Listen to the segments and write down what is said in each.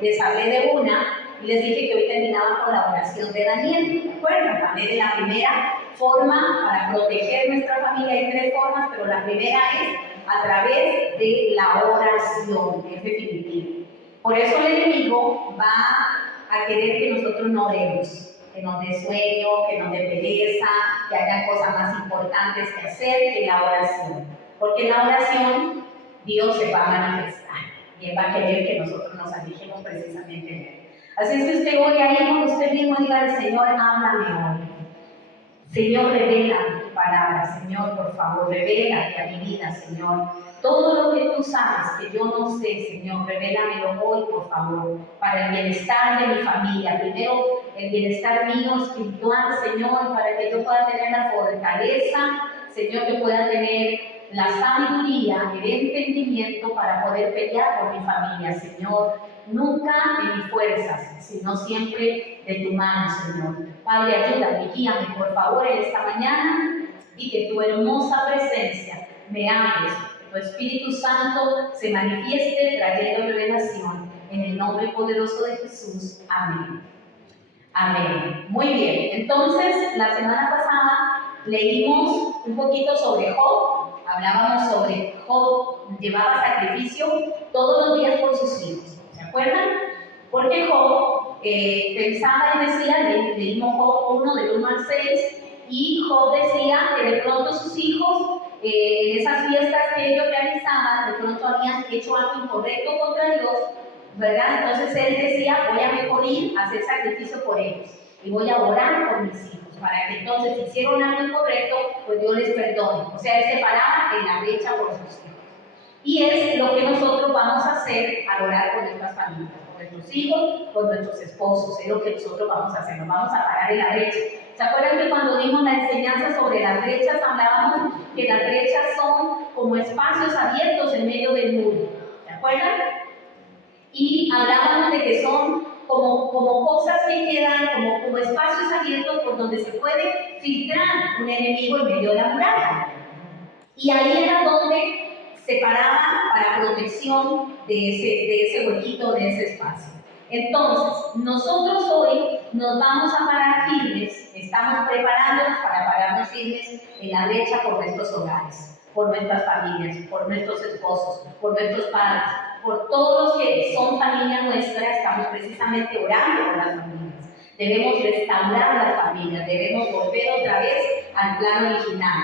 les hablé de una y les dije que hoy terminaba con la oración de Daniel. ¿De acuerdo? Hablé de la primera forma para proteger nuestra familia. Hay 3 formas, pero la primera es a través de la oración, es definitivo. Por eso el enemigo va a querer que nosotros no oremos, que nos dé sueño, que nos dé pereza, que haya cosas más importantes que hacer que la oración. Porque en la oración Dios se va a manifestar y Él va a querer que nosotros nos alejemos precisamente de Él. Así es que usted hoy ahí con usted mismo diga al Señor, háblame hoy. Señor, revela tu palabra, Señor, por favor, revélate a mi vida, Señor. Todo lo que tú sabes que yo no sé, Señor, revélamelo hoy, por favor, para el bienestar de mi familia. Primero, el bienestar mío espiritual, Señor, para que yo pueda tener la fortaleza, Señor, que pueda tener la sabiduría, el entendimiento para poder pelear por mi familia, Señor. Nunca de mis fuerzas, sino siempre de tu mano, Señor. Padre, ayúdame, guíame, por favor, en esta mañana y que tu hermosa presencia me hables, que tu Espíritu Santo se manifieste trayendo revelación. En el nombre poderoso de Jesús. Amén. Amén. Muy bien. Entonces, la semana pasada leímos un poquito sobre Job. Hablábamos sobre Job llevaba sacrificio todos los días por sus hijos. ¿Se acuerdan? Porque Job pensaba y decía, leímos Job 1 del 1 al 6, y Job decía que de pronto sus hijos, en esas fiestas que ellos realizaban, de pronto habían hecho algo incorrecto contra Dios, ¿verdad? Entonces él decía, voy a mejor ir a hacer sacrificio por ellos y voy a orar por mis hijos, para que entonces si hicieron algo incorrecto, pues Dios les perdone. O sea, él se paraba en la brecha por sus hijos. Y es lo que nosotros vamos a hacer al orar por nuestras familias, con nuestros hijos, con nuestros esposos. Es lo que nosotros vamos a hacer, nos vamos a parar en la brecha. ¿Se acuerdan que cuando dimos la enseñanza sobre las brechas, hablábamos que las brechas son como espacios abiertos en medio del muro? ¿Se acuerdan? Y hablábamos de que son como cosas que quedan, como espacios abiertos por donde se puede filtrar un enemigo en medio de la muralla. Y ahí era donde se paraban para protección de ese huequito, de ese espacio. Entonces, nosotros hoy nos vamos a parar firmes, estamos preparándonos para pararnos firmes en la brecha por nuestros hogares, por nuestras familias, por nuestros esposos, por nuestros padres, por todos los que son familia nuestra. Estamos precisamente orando por las familias. Debemos restaurar las familias, debemos volver otra vez al plan original.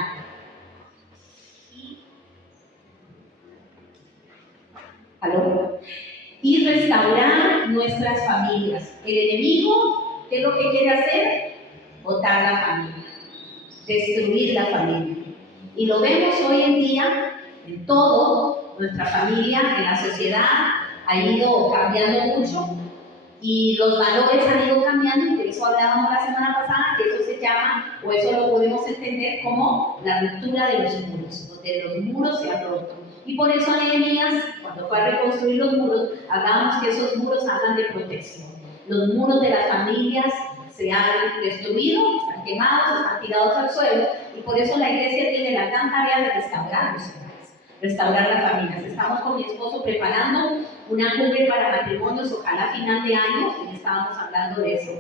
¿Aló? Y restaurar nuestras familias. El enemigo, ¿qué es lo que quiere hacer? Botar la familia, destruir la familia. Y lo vemos hoy en día en todo. Nuestra familia, en la sociedad, ha ido cambiando mucho y los valores han ido cambiando, y de eso hablábamos la semana pasada, que eso se llama, o eso lo podemos entender como la ruptura de los muros, donde los muros se han roto. Y por eso Nehemías, cuando fue a reconstruir los muros, hablábamos que esos muros hablan de protección. Los muros de las familias se han destruido, están quemados, están tirados al suelo, y por eso la iglesia tiene la gran tarea de restaurar los hogares, restaurar las familias. Estamos con mi esposo preparando una cumbre para matrimonios, ojalá a final de año, y estábamos hablando de eso.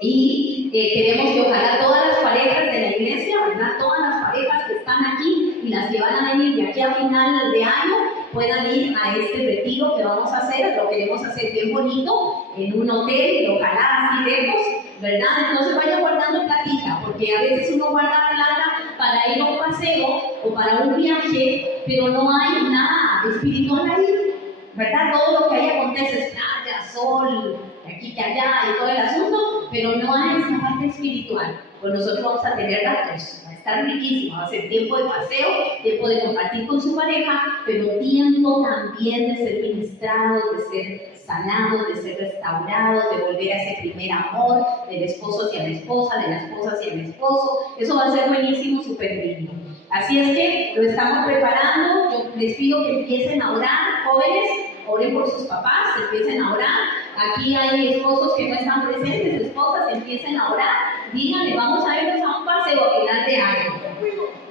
Y queremos que ojalá todas las parejas de la iglesia, ¿verdad? Todas las parejas que están aquí y las que van a venir de aquí a final de año puedan ir a este retiro que vamos a hacer. Lo queremos hacer bien bonito, en un hotel, ojalá así lejos, ¿verdad? Entonces vaya guardando platita, porque a veces uno guarda plata para ir a un paseo o para un viaje, pero no hay nada espiritual ahí, ¿verdad? Todo lo que ahí acontece es playa, sol, aquí que allá y todo el asunto, pero no hay esa parte espiritual. Pues nosotros vamos a tener las dos, va a estar riquísimo, va a ser tiempo de paseo, tiempo de compartir con su pareja, pero tiempo también de ser ministrados, de ser sanados, de ser restaurados, de volver a ese primer amor del esposo hacia la esposa, de la esposa hacia el esposo. Eso va a ser buenísimo, súper lindo. Así es que lo estamos preparando. Yo les pido que empiecen a orar, jóvenes, oren por sus papás, empiecen a orar. Aquí hay esposos que no están presentes, esposas, empiecen a orar. Díganle, vamos a irnos a un paseo a final de año.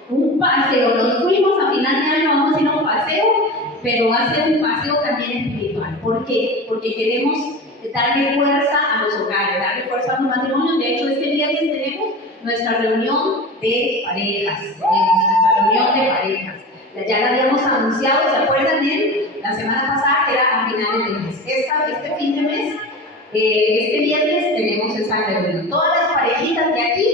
Un paseo, nos fuimos a final de año, vamos a ir a un paseo, pero va a ser un paseo también espiritual. ¿Por qué? Porque queremos darle fuerza a los hogares, darle fuerza a los matrimonios. De hecho, este viernes tenemos nuestra reunión de parejas. Ya la habíamos anunciado, ¿se acuerdan bien? La semana pasada, que era a finales del mes. Este fin de mes, este viernes tenemos esa reunión. Todas las parejitas de aquí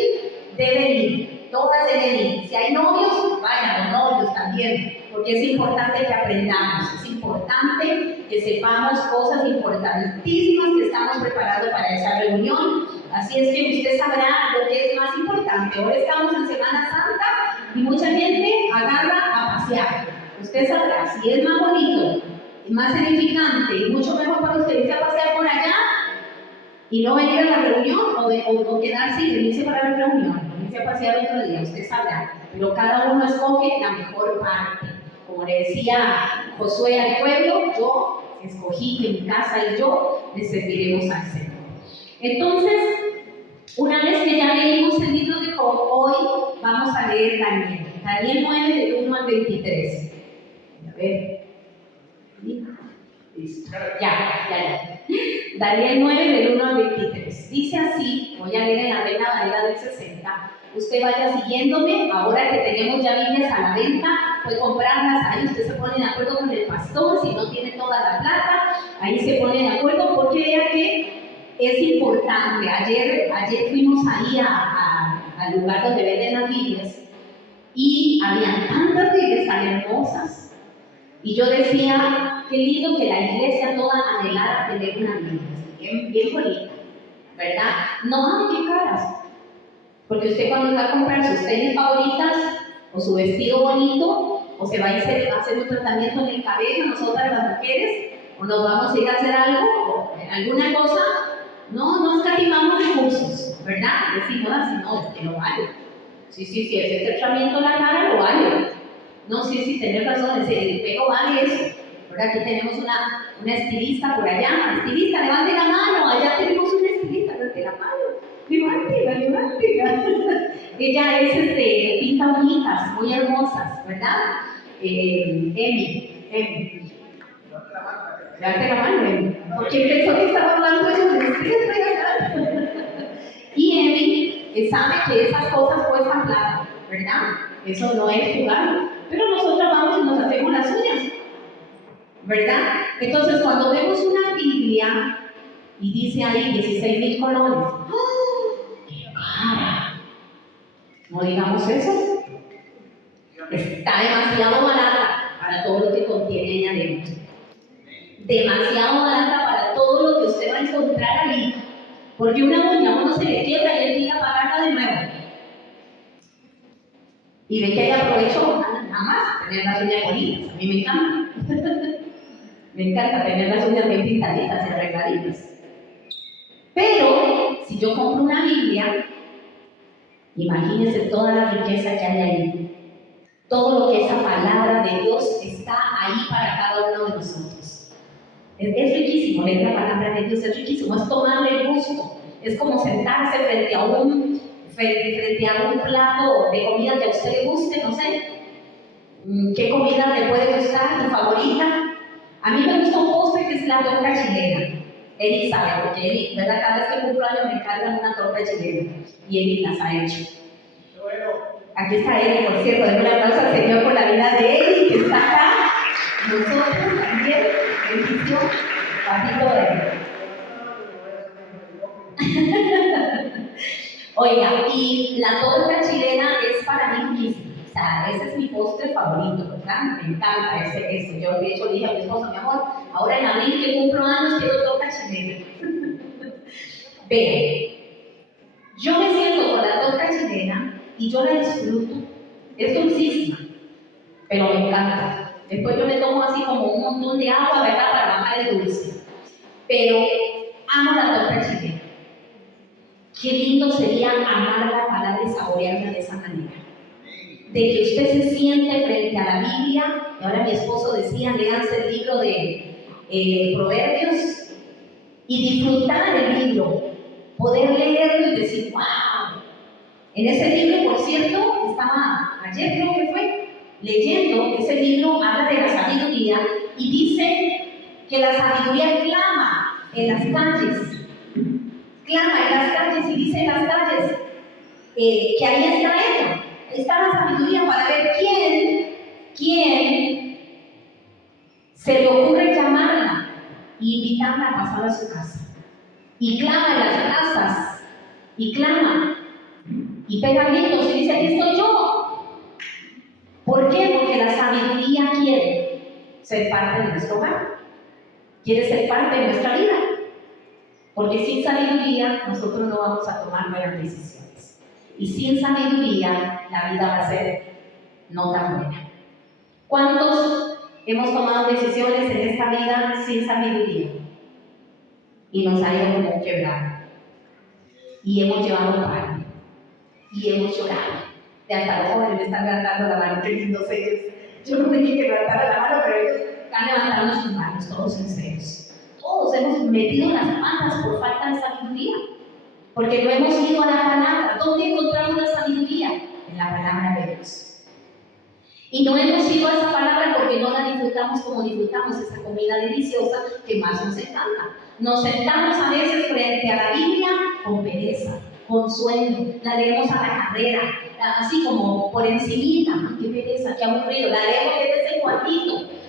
deben ir, todas deben ir. Si hay novios, vayan los novios también, porque es importante que aprendamos, es importante que sepamos cosas importantísimas que estamos preparando para esa reunión. Así es que usted sabrá lo que es más importante. Ahora estamos en Semana Santa y mucha gente agarra a pasear. Usted sabrá si es más bonito, más edificante y mucho mejor para usted irse a pasear por allá y no venir a la reunión o quedarse y venirse para la reunión, irse a pasear otro día. Usted sabrá, pero cada uno escoge la mejor parte. Como le decía Josué al pueblo, yo escogí que mi casa y yo le serviremos al Señor. Entonces, una vez que ya leímos el libro de Job, hoy vamos a leer Daniel. Daniel 9, del 1 al 23. A ver. Listo. Ya. Daniel 9, del 1 al 23. Dice así, voy a leer en la Reina Valera del 60. Usted vaya siguiéndome, ahora que tenemos ya Biblias a la venta, puede comprarlas ahí, usted se pone de acuerdo con el pastor, si no tiene toda la plata, ahí se pone de acuerdo, porque vea que es importante. Ayer fuimos ahí al lugar donde venden las Biblias y había tantas Biblias tan hermosas. Y yo decía, qué lindo que la iglesia toda anhelara tener una Biblia, bien bonita, ¿verdad? No, qué caras. Porque usted cuando va a comprar sus tenis favoritas o su vestido bonito, o se va a hacer un tratamiento en el cabello, nosotras las mujeres, o nos vamos a ir a hacer algo, o alguna cosa, no escatimamos recursos, ¿verdad? Decimos así, no, es que no vale. Sí, ese tratamiento en la cara lo vale. No, sí, tenés razón, el pelo vale eso. Ahora aquí tenemos una estilista por allá. Estilista, levante la mano, allá tenemos una estilista, levante la mano. Levántela. Ella es pinta uñitas muy hermosas, ¿verdad? Emi. Levante la mano, Emi. Porque pensó que estaba hablando de los vestidos. Y Emi sabe que esas cosas cuestan plata, ¿verdad? Eso no es jugar. Pero nosotros vamos y nos hacemos las uñas, ¿verdad? Entonces, cuando vemos una Biblia y dice ahí 16,000 colones, ¡qué cara! No digamos eso. Está demasiado barata para todo lo que contiene ahí adentro. Demasiado barata para todo lo que usted va a encontrar ahí. Porque una uña a uno se le quiebra y él tiene que pagarla de nuevo. ¿Y de qué aprovechó? Nada más, tener las uñas bonitas. A mí me encanta. Me encanta tener las uñas bien pintaditas y arregladitas. Pero, si yo compro una Biblia, imagínense toda la riqueza que hay ahí. Todo lo que esa palabra de Dios está ahí para cada uno de nosotros. Es riquísimo leer la palabra de Dios, es riquísimo, es tomarle el gusto. Es como sentarse frente a un plato de comida que a usted le guste, no sé. ¿Qué comida le puede gustar? ¿Tu favorita? A mí me gusta un postre que es la torta chilena. Eric sabe, porque Eric, ¿verdad? Cada vez que cumplo años me encargan una torta chilena. Y Eric las ha hecho. Aquí está Eric, por cierto. Denle un aplauso al Señor por la vida de Eric, que está acá. Nosotros también, bendición, papito de Eric. Oiga, y la torta chilena es para mí riquísima. O sea, ese es mi postre favorito, ¿verdad? Me encanta eso. Yo de hecho le dije a mi esposo, mi amor, ahora en abril que cumplo años quiero torta chilena. Vean, yo me siento con la torta chilena y yo la disfruto. Es dulcísima, pero me encanta. Después yo me tomo así como un montón de agua, ¿verdad? Para bajar el dulce. Pero amo la torta chilena. Qué lindo sería amar la palabra y saborearla de esa manera. De que usted se siente frente a la Biblia, y ahora mi esposo decía, léanse el libro de Proverbios y disfrutar el libro, poder leerlo y decir, wow. En ese libro, por cierto, estaba ayer creo que fue, leyendo, ese libro habla de la sabiduría y dice que la sabiduría clama en las calles. Clama en las calles y dice en las calles que ahí está ella. Está la sabiduría para ver quién se le ocurre llamarla y invitarla a pasar a su casa. Y clama en las casas, y clama, y pega gritos y dice: aquí estoy yo. ¿Por qué? Porque la sabiduría quiere ser parte de nuestro hogar, quiere ser parte de nuestra vida. Porque sin sabiduría nosotros no vamos a tomar buenas decisiones. Y sin sabiduría la vida va a ser no tan buena. ¿Cuántos hemos tomado decisiones en esta vida sin sabiduría? Y nos ha ido como quebrado. Y hemos llevado pan. Y hemos llorado. De hasta los jóvenes me están levantando la mano, qué lindos ellos. Yo no dije que levantaran la mano, pero ellos están levantando sus manos, todos sinceros. Todos hemos metido las patas por falta de sabiduría. Porque no hemos ido a la palabra. ¿Dónde encontramos la sabiduría? En la palabra de Dios. Y no hemos ido a esa palabra porque no la disfrutamos como disfrutamos esa comida deliciosa que más nos encanta. Nos sentamos a veces frente a la Biblia con pereza, con sueño. La leemos a la carrera, así como por encimita. ¡Ay, qué pereza, qué aburrido! La leemos de vez en cuando.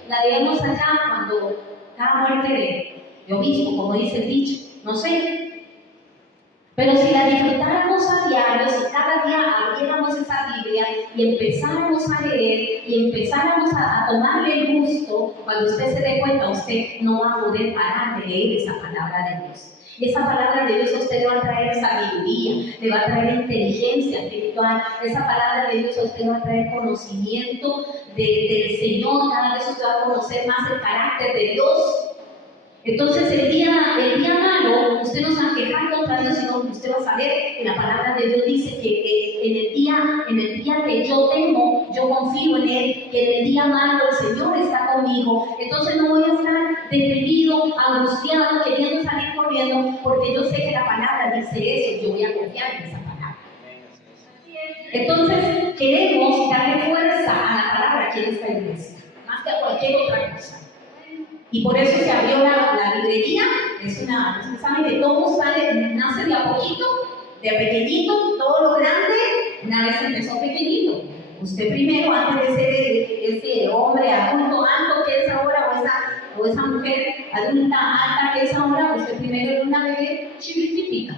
La leemos allá cuando cada muerte de obispo, como dice el dicho. No sé. Pero si la disfrutáramos a diario, si cada día abriéramos esa Biblia y empezáramos a leer y empezáramos a tomarle el gusto, cuando usted se dé cuenta, usted no va a poder parar de leer esa palabra de Dios. Y esa palabra de Dios a usted le va a traer sabiduría, le va a traer inteligencia espiritual. Esa palabra de Dios a usted le va a traer conocimiento del Señor. Cada vez usted va a conocer más el carácter de Dios. Entonces el día malo, usted no se va a quejar contra Dios, sino que usted va a saber que la palabra de Dios dice que en el día que yo temo, yo confío en Él, que en el día malo el Señor está conmigo. Entonces no voy a estar deprimido, angustiado, queriendo salir corriendo, porque yo sé que la palabra dice eso, yo voy a confiar en esa palabra. Entonces queremos darle fuerza a la palabra aquí en esta iglesia, más que a cualquier otra cosa. Y por eso se abrió la librería. Usted sabe que todo nace de a poquito, de pequeñito, todo lo grande, una vez empezó pequeñito. Usted primero, antes de ser ese hombre adulto alto que es ahora, o esa mujer adulta alta que es ahora, usted primero era una bebé chiquitita,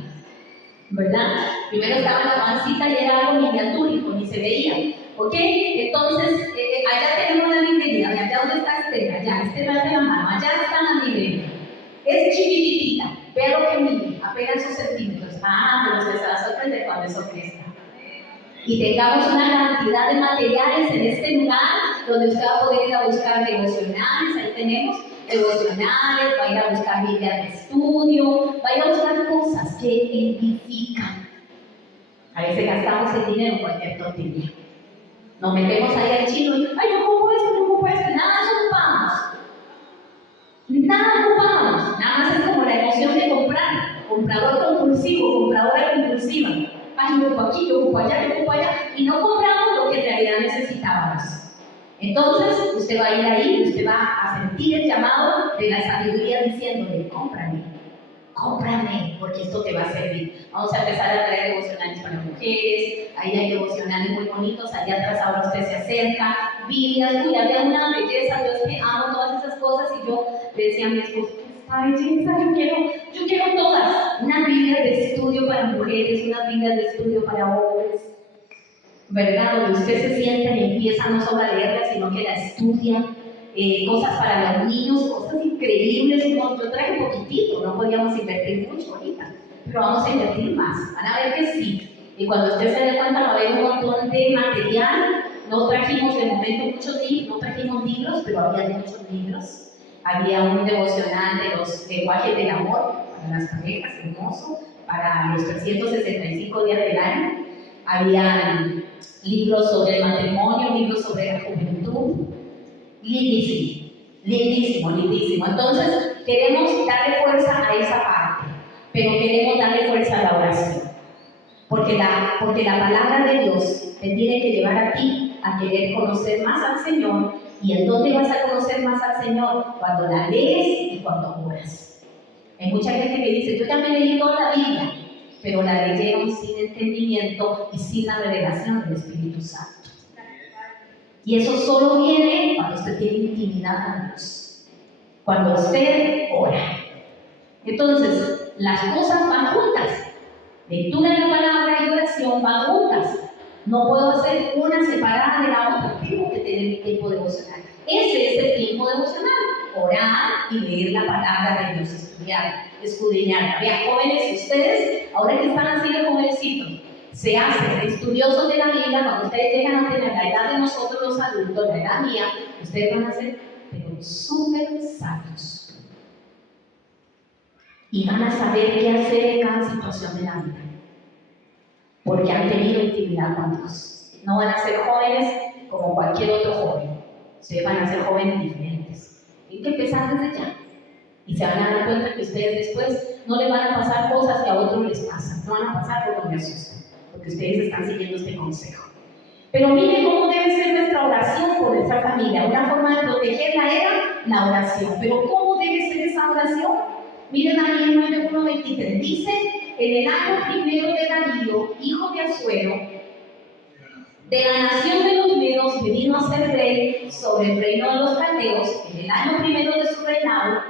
¿verdad? Primero estaba en la pancita y era algo miniatúrico, ni se veía. ¿Ok? Entonces, allá tenemos la librería. Allá donde está Estela, allá, Estela de la mano, allá está la librería. Es chiquitita, vea lo que mide, apenas 2 centímetros. Pero usted se va a sorprender cuando eso crezca. Y tengamos una cantidad de materiales en este lugar donde usted va a poder ir a buscar devocionales. Ahí tenemos devocionales, va a ir a buscar Biblias de estudio, va a ir a buscar cosas que edifican. A veces gastamos el dinero en cualquier tontería. Nos metemos ahí al chino y, ay, yo ocupo esto, nada ocupamos. Nada ocupamos, nada más es como la emoción de comprar, compradora compulsiva. Ay, yo ocupo aquí, yo ocupo allá, y no compramos lo que en realidad necesitábamos. Entonces, usted va a ir ahí, usted va a sentir el llamado de la sabiduría diciéndole: cómprame, porque esto te va a servir. Vamos a empezar a traer devocionales para mujeres. Ahí hay devocionales muy bonitos. Allá atrás ahora usted se acerca. Biblias, había una belleza. Yo es que amo todas esas cosas. Y yo le decía a mi esposo: esta belleza, yo quiero todas. Unas Biblias de estudio para mujeres, unas Biblias de estudio para hombres, ¿verdad? Donde usted se sienta y empieza no solo a leerla, sino que la estudia. Cosas para los niños, cosas increíbles. Yo traje poquitito, no podíamos invertir mucho ahorita, pero vamos a invertir más. Van a ver que sí. Y cuando usted se dé cuenta, va a haber un montón de material. No trajimos de momento muchos libros, no trajimos libros, pero había muchos libros. Había un devocional de los lenguajes del amor para las parejas, hermoso, para los 365 días del año. Había libros sobre el matrimonio, libros sobre la juventud. Lindísimo. Entonces, queremos darle fuerza a esa parte, pero queremos darle fuerza a la oración. Porque la palabra de Dios te tiene que llevar a ti a querer conocer más al Señor ¿Y en dónde vas a conocer más al Señor? Cuando la lees y cuando oras. Hay mucha gente que dice, yo ya me leí toda la Biblia, pero la leyeron sin entendimiento y sin la revelación del Espíritu Santo. Y eso solo viene cuando usted tiene intimidad con Dios, cuando usted ora. Entonces, las cosas van juntas. Lectura de la palabra y oración van juntas. No puedo hacer una separada de la otra. Tengo que tener mi tiempo devocional. Ese es el tiempo devocional. Orar y leer la palabra de Dios, estudiar, escudriñar. Vean, jóvenes, ustedes, ahora que están así de jovencitos, se hacen estudiosos de la Biblia. Cuando ustedes llegan a tener la edad de nosotros los adultos, la edad mía, ustedes van a ser pero súper sabios. Y van a saber qué hacer en cada situación de la vida, porque han tenido intimidad con Dios. No van a ser jóvenes como cualquier otro joven. Ustedes van a ser jóvenes diferentes. Tienen que empezar desde ya. Y se van a dar cuenta que ustedes después no les van a pasar cosas que a otros les pasan. No van a pasar por donde asustan, porque ustedes están siguiendo este consejo. Pero miren cómo debe ser nuestra oración por nuestra familia. Una forma de protegerla era la oración. Pero ¿cómo debe ser esa oración? Miren Daniel 9:1-23, dice, en el año primero de Darío, hijo de Asuero, de la nación de los medos, que vino a ser rey sobre el reino de los caldeos, en el año primero de su reinado,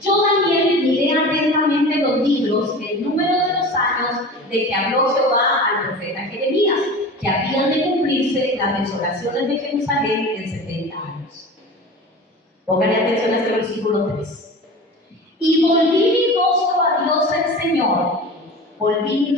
yo Daniel miré atentamente los libros, el número de los años de que habló Jehová al profeta Jeremías, que habían de cumplirse las desolaciones de Jerusalén en 70 años. Pónganle atención a este versículo 3. Y volví mi rostro a Dios el Señor, volví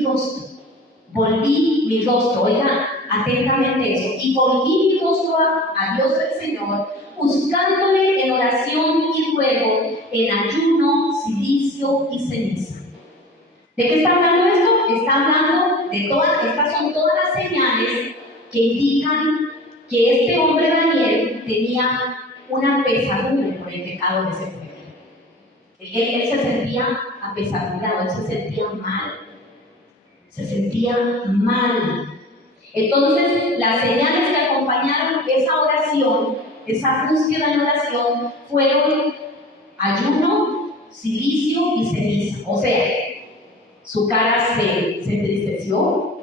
mi rostro, oigan atentamente eso, y volví mi rostro a Dios el Señor, buscándole en oración y ruego, en ayuno, cilicio y ceniza. ¿De qué está hablando esto? Está hablando de estas son todas las señales que indican que este hombre Daniel tenía una pesadumbre por el pecado de ese pueblo. Él se sentía apesadumbrado, él se sentía mal. Entonces, las señales que acompañaron esa oración, esa búsqueda en oración, fueron ayuno, cilicio y ceniza. O sea, su cara se entristeció,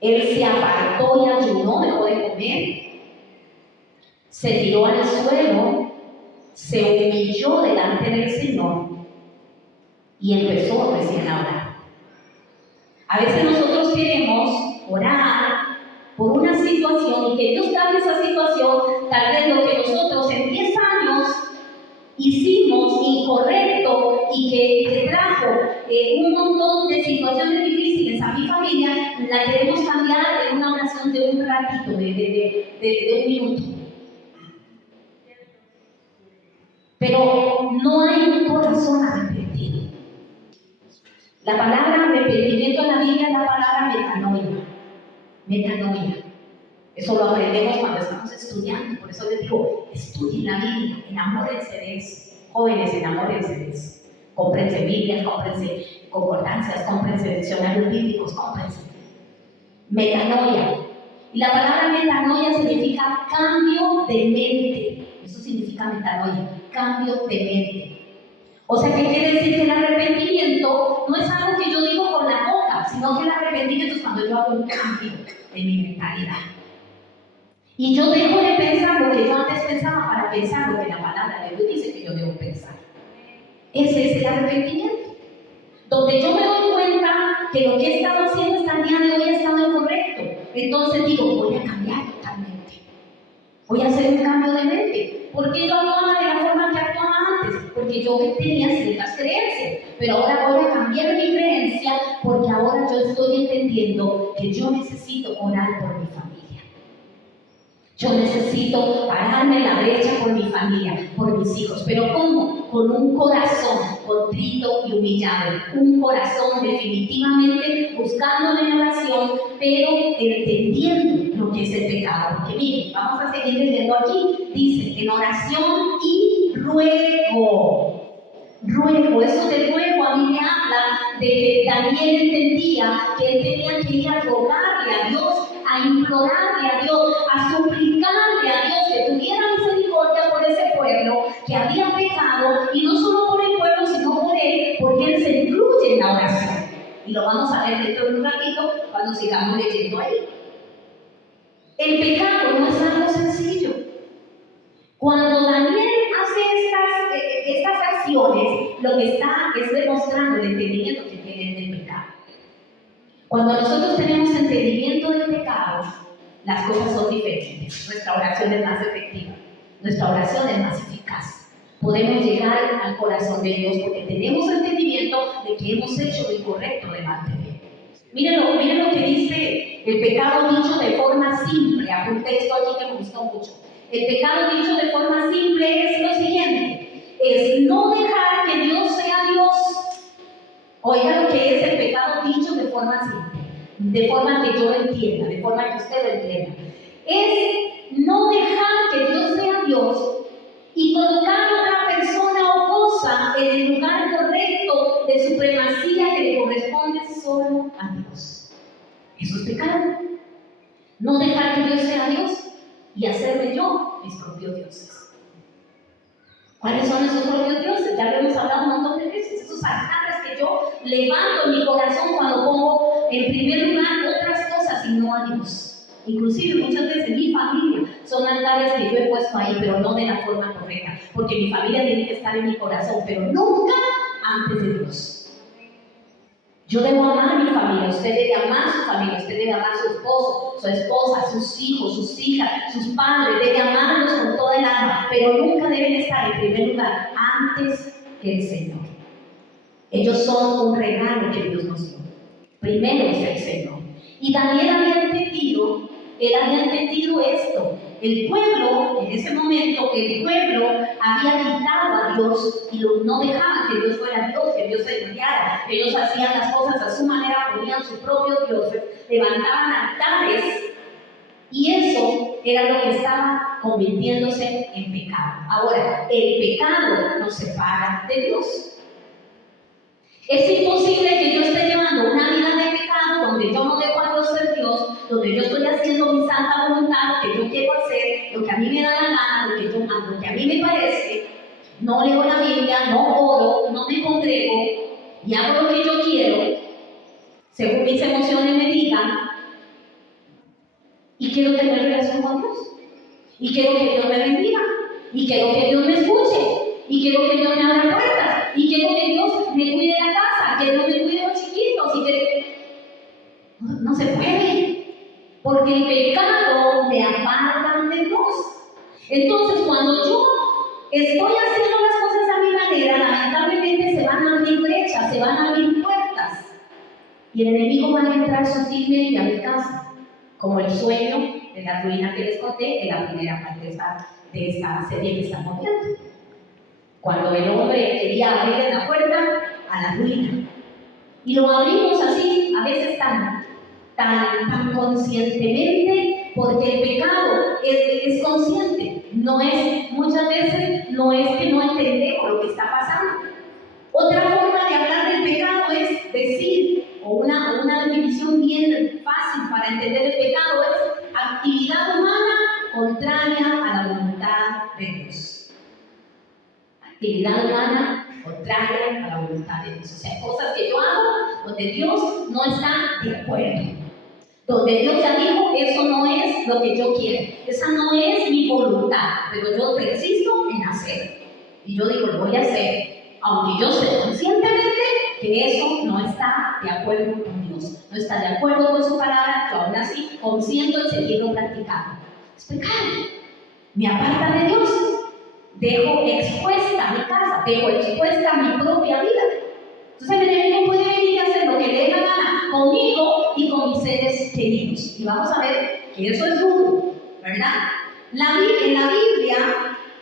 él se apartó y ayunó, dejó de comer, se tiró al suelo, se humilló delante del Señor y empezó recién a orar. A veces nosotros queremos orar por una situación y que Dios cambie esa situación, tal vez lo que nosotros en 10 años hicimos incorrecto y que trajo un montón de situaciones difíciles a mi familia, la queremos cambiar en una oración de un ratito, de un minuto. Pero no hay un corazón arrepentido. La palabra arrepentimiento en la Biblia es la palabra metanoia. Eso lo aprendemos cuando estamos estudiando. Por eso les digo, estudien la Biblia, enamórense de eso. Jóvenes, enamórense de eso. Cómprense Biblias, cómprense concordancias, cómprense diccionarios bíblicos, cómprense. Metanoia. Y la palabra metanoia significa cambio de mente. Eso significa metanoia, cambio de mente. O sea, ¿qué quiere decir? Que el arrepentimiento no es algo que yo digo con la boca, sino que el arrepentimiento es cuando yo hago un cambio en mi mentalidad. Y yo dejo de pensar lo que yo antes pensaba para pensar lo que la palabra de Dios dice que yo debo pensar. Ese es el arrepentimiento. Donde yo me doy cuenta que lo que he estado haciendo hasta el día de hoy ha estado incorrecto. Entonces digo, voy a cambiar totalmente. Voy a hacer un cambio de mente. ¿Por qué yo actuaba de la forma que actuaba antes? Porque yo tenía ciertas creencias. Pero ahora voy a cambiar mi creencia porque ahora yo estoy entendiendo que yo necesito orar por mi familia. Yo necesito pararme en la brecha por mi familia, por mis hijos. ¿Pero cómo? Con un corazón contrito y humillado. Un corazón definitivamente buscándole en oración, pero entendiendo lo que es el pecado. Porque miren, vamos a seguir leyendo aquí. Dice, en oración y ruego. Ruego, eso de ruego a mí me habla de que Daniel entendía que él tenía que ir a rogarle a Dios a implorarle a Dios, a suplicarle a Dios que tuviera misericordia por ese pueblo que había pecado, y no solo por el pueblo, sino por él, porque él se incluye en la oración. Y lo vamos a ver dentro de un ratito cuando sigamos leyendo ahí. El pecado no es algo sencillo. Cuando Daniel hace estas acciones, lo que está es demostrando el entendimiento que tiene del pecado. Cuando nosotros tenemos entendimiento del pecado, las cosas son diferentes. Nuestra oración es más efectiva, nuestra oración es más eficaz. Podemos llegar al corazón de Dios porque tenemos entendimiento de que hemos hecho lo incorrecto delante de Él. Miren lo que dice el pecado dicho de forma simple. Apunté esto aquí que me gustó mucho. El pecado dicho de forma simple es lo siguiente: es no dejar que Dios sea Dios. Oiga lo que es el pecado dicho de forma simple, de forma que yo lo entienda, de forma que usted lo entienda. Es no dejar que Dios sea Dios y colocar a otra persona o cosa en el lugar correcto de supremacía que le corresponde solo a Dios. Eso es pecado. No dejar que Dios sea Dios y hacerme yo mis propios dioses. ¿Cuáles son esos propios dioses? Ya lo hemos hablado un montón de veces. Esos altares que yo levanto en mi corazón cuando pongo en primer lugar otras cosas y no a Dios. Inclusive muchas veces mi familia son altares que yo he puesto ahí, pero no de la forma correcta, porque mi familia tiene que estar en mi corazón, pero nunca antes de Dios. Yo debo amar a mi familia, usted debe amar a su familia, usted debe amar a su esposo, su esposa, sus hijos, sus hijas, sus padres, debe amarlos con toda el alma, pero nunca deben estar en primer lugar antes que el Señor. Ellos son un regalo que Dios nos dio. Primero es el Señor. Y Daniel había entendido esto. El pueblo, en ese momento, el pueblo había quitado a Dios y no dejaban que Dios fuera Dios, que Dios se guiara. Ellos hacían las cosas a su manera, ponían sus propios dioses, levantaban altares, y eso era lo que estaba convirtiéndose en pecado. Ahora, el pecado nos separa de Dios. Es imposible que yo esté llevando una vida de pecado donde yo no dejo a Dios ser Dios, donde yo estoy haciendo mi santa voluntad, lo que yo quiero hacer, lo que a mí me da la gana, lo que a mí me parece, no leo la Biblia, no oro, no me congrego y hago lo que yo quiero, según mis emociones me digan, y quiero tener relación con Dios, y quiero que Dios me bendiga, y quiero que Dios me escuche, y quiero que Dios me abra puertas, y quiero que Dios me cuide la casa, que Dios me cuide los chiquitos, y que no se puede, porque el pecado me aparta de Dios. Entonces, cuando yo estoy haciendo las cosas a mi manera, lamentablemente se van a abrir brechas, se van a abrir puertas, y el enemigo va a entrar sutilmente a mi casa, como el sueño de la ruina que les conté en la primera parte de esta serie que estamos viendo. Cuando el hombre quería abrir la puerta a la ruina. Y lo abrimos así, a veces tan conscientemente, porque el pecado es consciente. Muchas veces no es que no entendemos lo que está pasando. Otra forma de hablar del pecado es decir, o una definición bien fácil para entender el pecado es actividad humana contraria a la voluntad de Dios. Actividad humana contraria a la voluntad de Dios. O sea, cosas que yo hago donde Dios no está de acuerdo. Donde Dios ya dijo, eso no es lo que yo quiero. Esa no es mi voluntad. Pero yo persisto en hacer. Y yo digo, lo voy a hacer. Aunque yo sé conscientemente que eso no está de acuerdo con Dios. No está de acuerdo con su palabra. Yo aún así consiento en seguirlo practicando. Es pecado. Me aparta de Dios. Dejo expuesta mi casa, dejo expuesta mi propia vida. Entonces el enemigo puede venir a hacer lo que le dé la gana conmigo y con mis seres queridos. Y vamos a ver que eso es duro, ¿verdad? En la Biblia,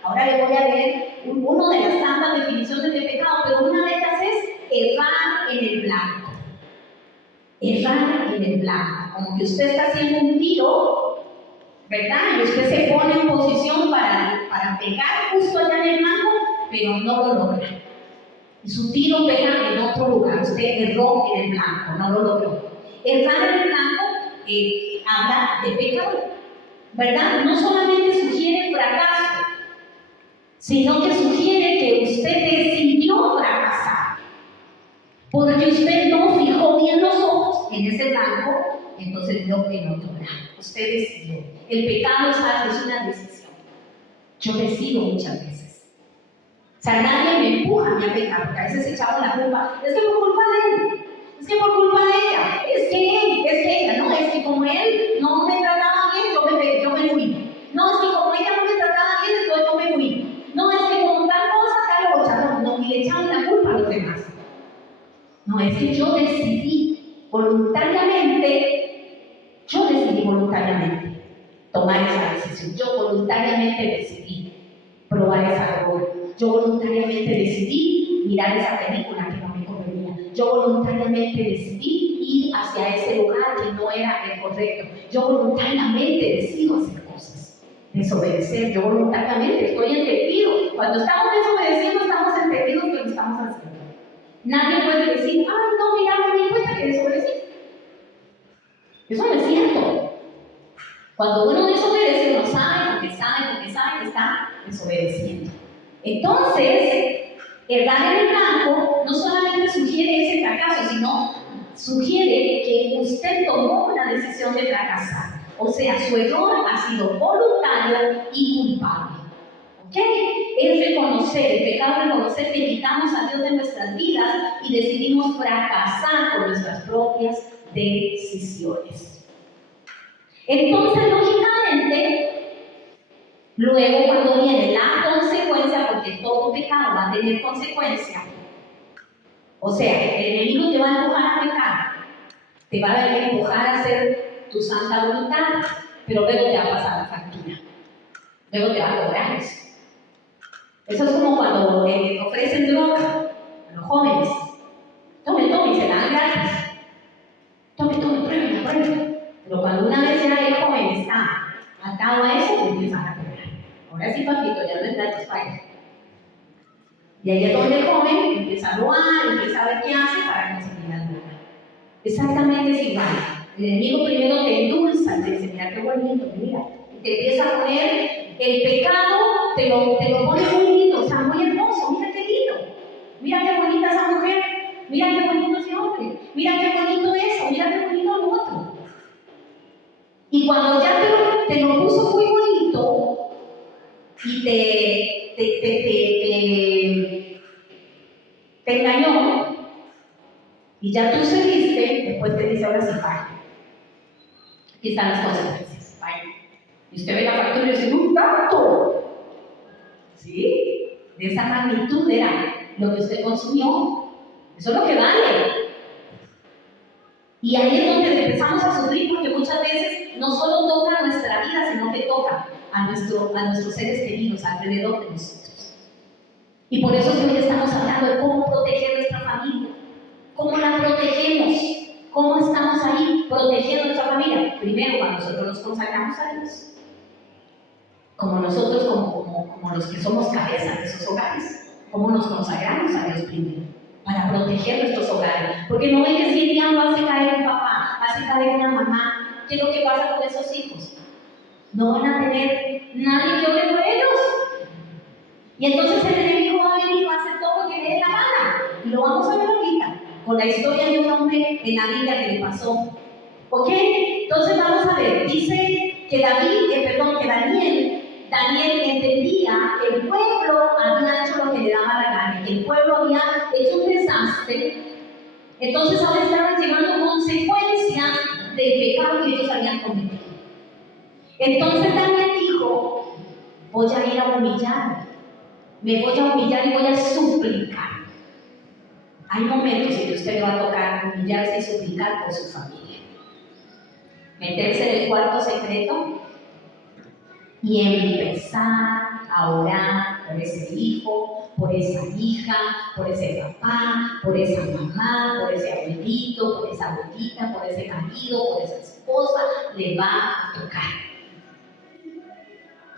ahora le voy a leer una de las tantas definiciones de pecado, pero una de ellas es errar en el blanco. Errar en el blanco. Como que usted está haciendo un tiro, ¿verdad? Y usted se pone en posición para pegar justo allá en el blanco, pero no lo logra. Y su tiro pega en otro lugar. Usted erró en el blanco, no lo logró. Errar en el blanco, habla de pecado, ¿verdad? No solamente sugiere fracaso, sino que sugiere que usted decidió fracasar, porque usted no fijó bien los ojos en ese blanco, entonces vio en otro blanco. Usted decidió. El pecado es una decisión. Yo decido muchas veces. O sea, nadie me empuja a mí a pecar, porque a veces echamos la culpa. Es que por culpa de él, es que por culpa de ella, es que él, es que ella, no, es que como él no me trataba bien, yo me fui. No, es que como ella no me trataba bien, entonces yo me fui. No, es que como tal cosa, tal otra, no, y le echamos la culpa a los demás. No, es que yo decidí voluntariamente tomar esa decisión. Yo voluntariamente decidí probar esa droga. Yo voluntariamente decidí mirar esa película que no me convenía. Yo voluntariamente decidí ir hacia ese lugar que no era el correcto. Yo voluntariamente decido hacer cosas. Desobedecer. Yo voluntariamente estoy entendido. Cuando estamos desobedeciendo, estamos entendidos que lo estamos haciendo. Nadie puede decir, ay, no, mira, me di cuenta que desobedecí. Eso no es cierto. Cuando uno desobedece, uno sabe que está desobedeciendo. Entonces, errar en el blanco no solamente sugiere ese fracaso, sino sugiere que usted tomó una decisión de fracasar. O sea, su error ha sido voluntario y culpable. ¿Ok? Es reconocer, el pecado es reconocer que quitamos a Dios de nuestras vidas y decidimos fracasar por nuestras propias decisiones. Entonces, lógicamente, luego cuando viene la consecuencia, porque todo pecado va a tener consecuencia, o sea, el enemigo te va a empujar a pecar, te va a empujar a hacer tu santa voluntad, pero luego te va a pasar la factura, luego te va a cobrar eso. Eso es como cuando ofrecen droga a los jóvenes. Tome, se la dan gratis. Tome, pruébela. Pero cuando una vez ya el joven está atado a eso, empiezan a cobrar. Ahora sí, papito, ya no es gratis para él. Y ahí es donde el joven empieza a robar, empieza a ver qué hace para conseguir la droga. Exactamente es igual. El enemigo primero te endulza, te dice, mira qué bonito, mira. Y te empieza a poner el pecado, te lo pone muy lindo, o sea, muy hermoso, mira qué lindo. Mira qué bonita esa mujer, mira qué bonito ese hombre, mira qué bonito eso, mira qué bonito lo otro. Y cuando ya te lo puso muy bonito y te engañó y ya tú cediste, después te dice, ahora sí, pague. Aquí están las consecuencias, pague. Y usted ve la factura y dice, ¡un tanto! ¿Sí? De esa magnitud era lo que usted consumió. Eso es lo que vale. Y ahí es donde empezamos a sufrir, porque muchas veces no solo toca nuestra vida, sino que toca a nuestros seres queridos alrededor de nosotros. Y por eso es que hoy estamos hablando de cómo proteger nuestra familia, cómo la protegemos, cómo estamos ahí protegiendo nuestra familia. Primero, cuando nosotros nos consagramos a Dios, como nosotros, como los que somos cabezas de esos hogares, cómo nos consagramos a Dios primero, para proteger nuestros hogares. Porque no ven que si el diablo hace caer un papá, hace caer una mamá, ¿qué es lo que pasa con esos hijos? No van a tener nadie que ore por ellos. Y entonces el enemigo va a venir y va a hacer todo lo que le dé la gana. Y lo vamos a ver ahorita, con la historia de un hombre en la Biblia que le pasó. ¿Ok? Entonces vamos a ver, dice que Daniel entendía que el pueblo había hecho lo que le daba la gana, que el pueblo había hecho un desastre, entonces ahora estaban llevando consecuencias del pecado que ellos habían cometido. Entonces Daniel dijo, voy a ir a humillar, me voy a humillar y voy a suplicar. Hay momentos en que usted le va a tocar humillarse y suplicar por su familia. Meterse en el cuarto secreto y empezar a orar por ese hijo, por esa hija, por ese papá, por esa mamá, por ese abuelito, por esa abuelita, por ese marido, por esa esposa, le va a tocar.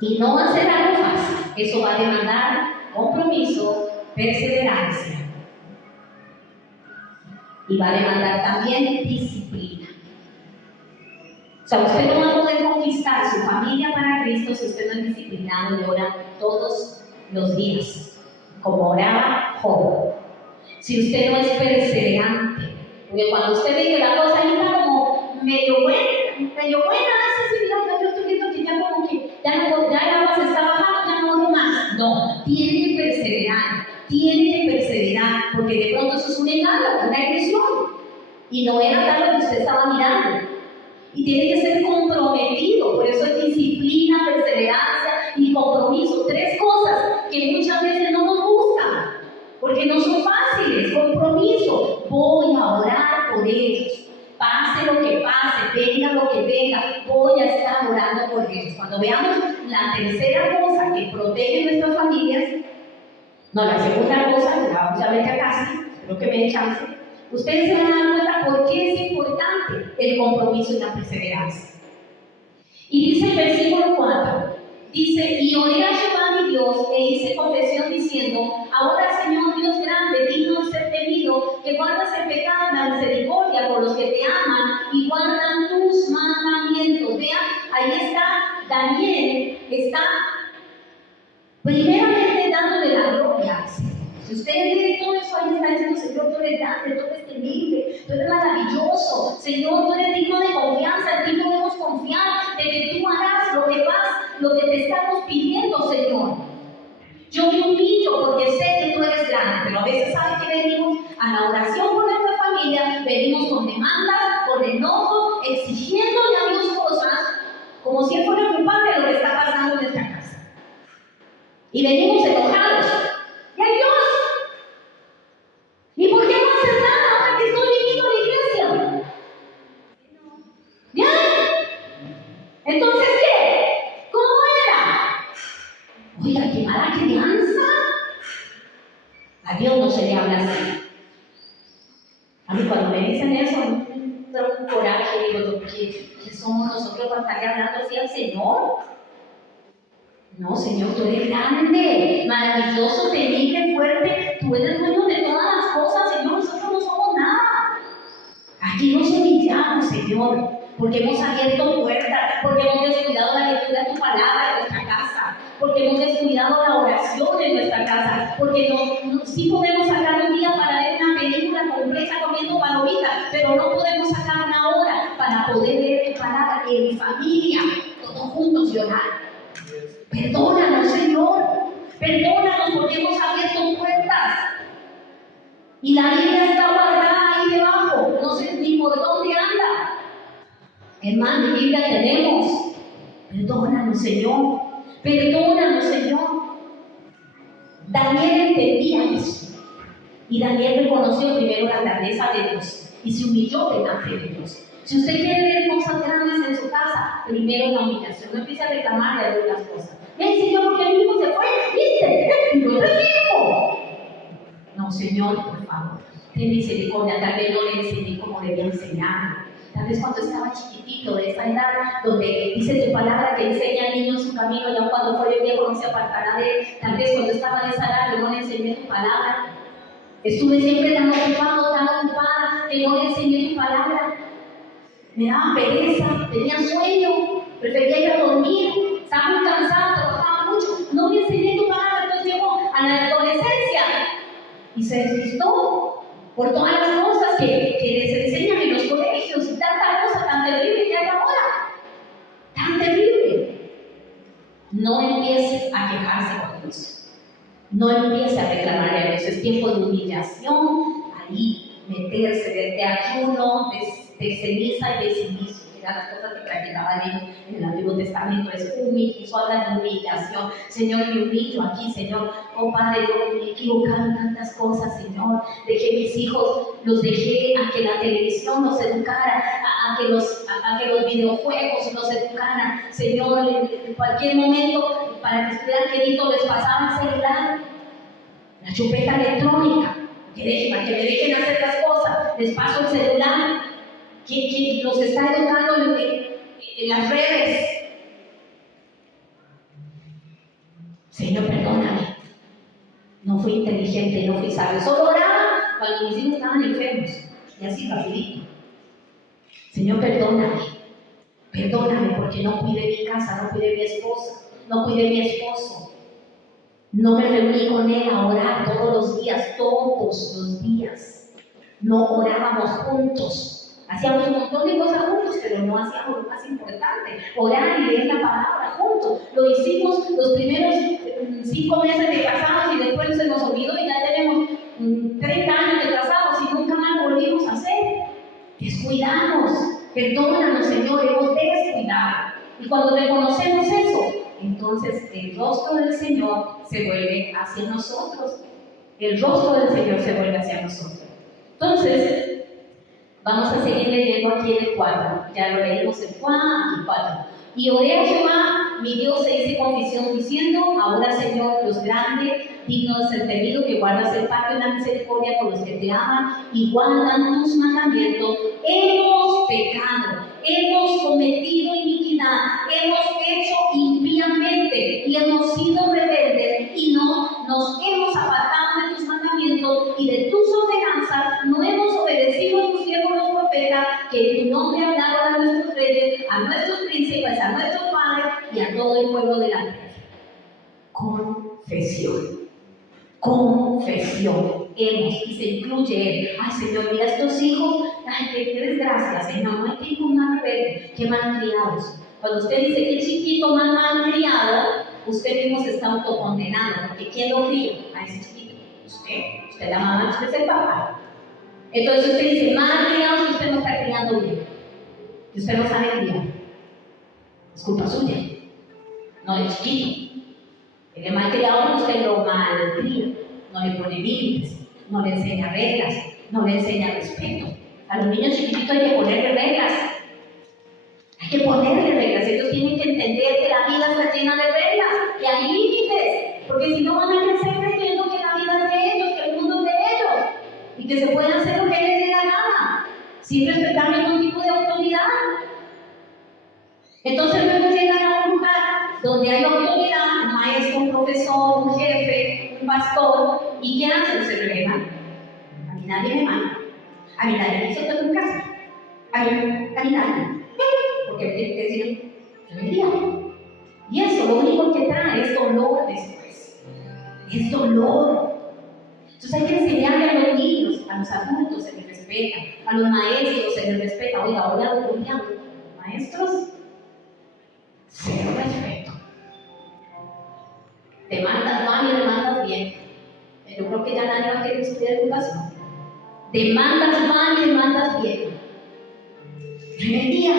Y no va a ser algo fácil, eso va a demandar compromiso, perseverancia y va a demandar también disciplina. sea, usted no va a poder conquistar su familia para Cristo si usted no es disciplinado y ora todos los días, como oraba Job. Si usted no es perseverante, porque cuando usted ve que la cosa está como medio buena, sí, yo estoy viendo que ya como que ya el agua se está bajando, ya no oro más. No, tiene que perseverar, porque de pronto eso es un engaño, una ilusión, y no era tal lo que usted estaba mirando. Y tiene que ser comprometido, por eso es disciplina, perseverancia y compromiso. 3 cosas que muchas veces no nos gustan, porque no son fáciles. Compromiso, voy a orar por ellos. Pase lo que pase, venga lo que venga, voy a estar orando por ellos. Cuando veamos la tercera cosa que protege nuestras familias, no, la segunda cosa, que la vamos a ver ya casi, espero que me dé chance, ustedes se van a dar cuenta por qué es importante el compromiso y la perseverancia. Y dice el versículo 4, dice, y oré a Jehová mi Dios e hice confesión diciendo, ahora Señor Dios grande, digno de ser temido, que guardas el pecado y la misericordia por los que te aman y guardan tus mandamientos. Vean, ahí está Daniel, está primeramente dándole la gloria al Señor. Si usted lee todo eso, ahí está diciendo, Señor, tú eres grande, tú eres temible, tú eres maravilloso, Señor, tú eres digno de confianza, en ti podemos confiar de que tú harás lo que te estamos pidiendo, Señor. Yo me humillo porque sé que tú eres grande, pero a veces sabes que venimos a la oración por nuestra familia, venimos con demandas, con enojo, exigiéndole a Dios cosas, como si Él fuera culpable de lo que está pasando en nuestra casa. Y venimos enojados. ¡Y a Dios! ¿Y por qué no haces nada ahora que estoy viniendo a la iglesia? ¿Ya? Entonces, ¿qué? ¿Cómo era? Oiga, qué mala crianza. A Dios no se le habla así. A mí cuando me dicen eso, me da un coraje. Digo, ¿qué somos nosotros para estarle hablando así al Señor? No, Señor, tú eres grande, maravilloso, temible, fuerte. Tú eres dueño de todas las cosas, Señor. Nosotros no somos nada. Aquí nos humillamos, Señor, porque hemos abierto puertas, porque hemos descuidado la lectura de tu palabra en nuestra casa, porque hemos descuidado la oración en nuestra casa, porque sí podemos sacar un día para ver una película completa comiendo palomitas, pero no podemos sacar una hora para poder leer tu palabra en familia, todos juntos y orar. Perdónanos, Señor, perdónanos porque hemos abierto puertas y la Biblia está guardada ahí debajo, no sé ni por dónde anda. Hermano, Biblia tenemos. Perdónanos, Señor, perdónanos, Señor. Daniel entendía eso y Daniel reconoció primero la grandeza de Dios y se humilló delante de Dios. Si usted quiere ver cosas grandes en su casa, primero la humillación, no empiece a reclamarle a Dios las cosas. Señor, porque mi hijo se fue, ¿viste? Y yo te hijo. No, Señor, por favor, ten misericordia. Tal vez no le enseñé como debía enseñar. Tal vez cuando estaba chiquitito, de esa edad, donde dice tu palabra que enseña al niño en su camino, y aun cuando fuere viejo no se apartará de él. Tal vez cuando estaba en esa edad, yo no le enseñé tu palabra. Estuve siempre tan ocupado, tan ocupada, que no le enseñé tu palabra. Me daba pereza, tenía sueño, prefería ir a dormir, estaba muy cansada, trabajaba mucho, no me enseñé tu palabra. Entonces llegó a la adolescencia y se despistó por todas las cosas que les enseñan en los colegios y tanta cosa tan terrible que hay ahora, tan terrible. No empiece a quejarse con Dios, no empiece a reclamarle a Dios. Es tiempo de humillación, ahí meterse de ayuno, de ceniza y de silicio, que eran las cosas que practicaban ellos en el Antiguo Testamento. Es eso habla de humillación. Señor, me humillo aquí, Señor. Oh Padre, yo me he equivocado en tantas cosas, Señor. Dejé mis hijos, los dejé a que la televisión los educara, a que los videojuegos los educaran. Señor, en cualquier momento, para que estuvieran queridos, les pasaba el celular, la chupeta electrónica. Para que me dejen hacer las cosas, les paso el celular. ¿Quién los está educando en las redes? Señor, perdóname. No fui inteligente, no fui sabio. Solo oraba cuando mis hijos estaban enfermos. Y así rapidito. Señor, perdóname. Perdóname porque no cuidé mi casa, no cuidé mi esposa, no cuidé mi esposo. No me reuní con él a orar todos los días, todos los días. No orábamos juntos. Hacíamos un montón de cosas juntos, pero no hacíamos lo más importante, orar y leer la palabra juntos. Lo hicimos los primeros 5 meses de casados y después se nos olvidó y ya tenemos 30 años de casados y nunca más lo volvimos a hacer. Descuidamos, perdónanos, Señor, hemos descuidado. Y cuando reconocemos eso, entonces el rostro del Señor se vuelve hacia nosotros. El rostro del Señor se vuelve hacia nosotros. Entonces, vamos a seguir leyendo aquí en el 4. Ya lo leímos el 4. Y oré a Jehová, mi Dios, e hice confesión diciendo: ahora, Señor, Dios grande, digno de ser temido, que guardas el pacto y la misericordia con los que te aman y guardan tus mandamientos. Hemos pecado, hemos cometido iniquidad, hemos hecho impíamente y hemos sido rebeldes y no nos hemos apartado de tus mandamientos y de tus ordenanzas. No hemos obedecido a tus siervos los profetas, que en tu nombre hablaron a nuestros reyes, a nuestros príncipes, a nuestros padres y a todo el pueblo de la tierra. Confesión. Confesión. Hemos, y se incluye él. Ay, Señor, mira a estos hijos. Ay, qué desgracia, Señor. No hay que ir más rebelde, qué malcriados. Cuando usted dice que el chiquito más malcriado, usted mismo se está autocondenando, porque ¿quién lo cría a ese chiquito? Usted es la mamá, usted es el papá. Entonces usted dice, malcriado, que usted no está criando bien, que usted no sabe criar. Es culpa suya, no del chiquito. El de malcriado usted lo malcría, no le pone límites, no le enseña reglas, no le enseña respeto. A los niños chiquititos hay que ponerle reglas. Hay que ponerle reglas. Ellos tienen que entender que la vida está llena de reglas, que hay límites, porque si no van a crecer creyendo que la vida es de ellos, que el mundo es de ellos, y que se pueden hacer lo que les dé la gana, sin respetar ningún tipo de autoridad. Entonces luego llegan a un lugar donde hay autoridad, un maestro, un profesor, un jefe, un pastor, ¿y qué hacen? Se rebelan. A mí nadie me manda, a mí nadie me hizo todo en casa, a mí nadie. Porque tiene que decir rebeldía. Y eso lo único que trae es dolor después. Es dolor. Entonces hay que enseñarle a los niños, a los adultos se les respeta, a los maestros se les respeta. Oiga, ahora autoridad, maestros, cero respeto. Demandas mal y demandas bien. Yo creo que ya nadie va a querer estudiar educación. Demandas mal y demandas bien. Rebeldía.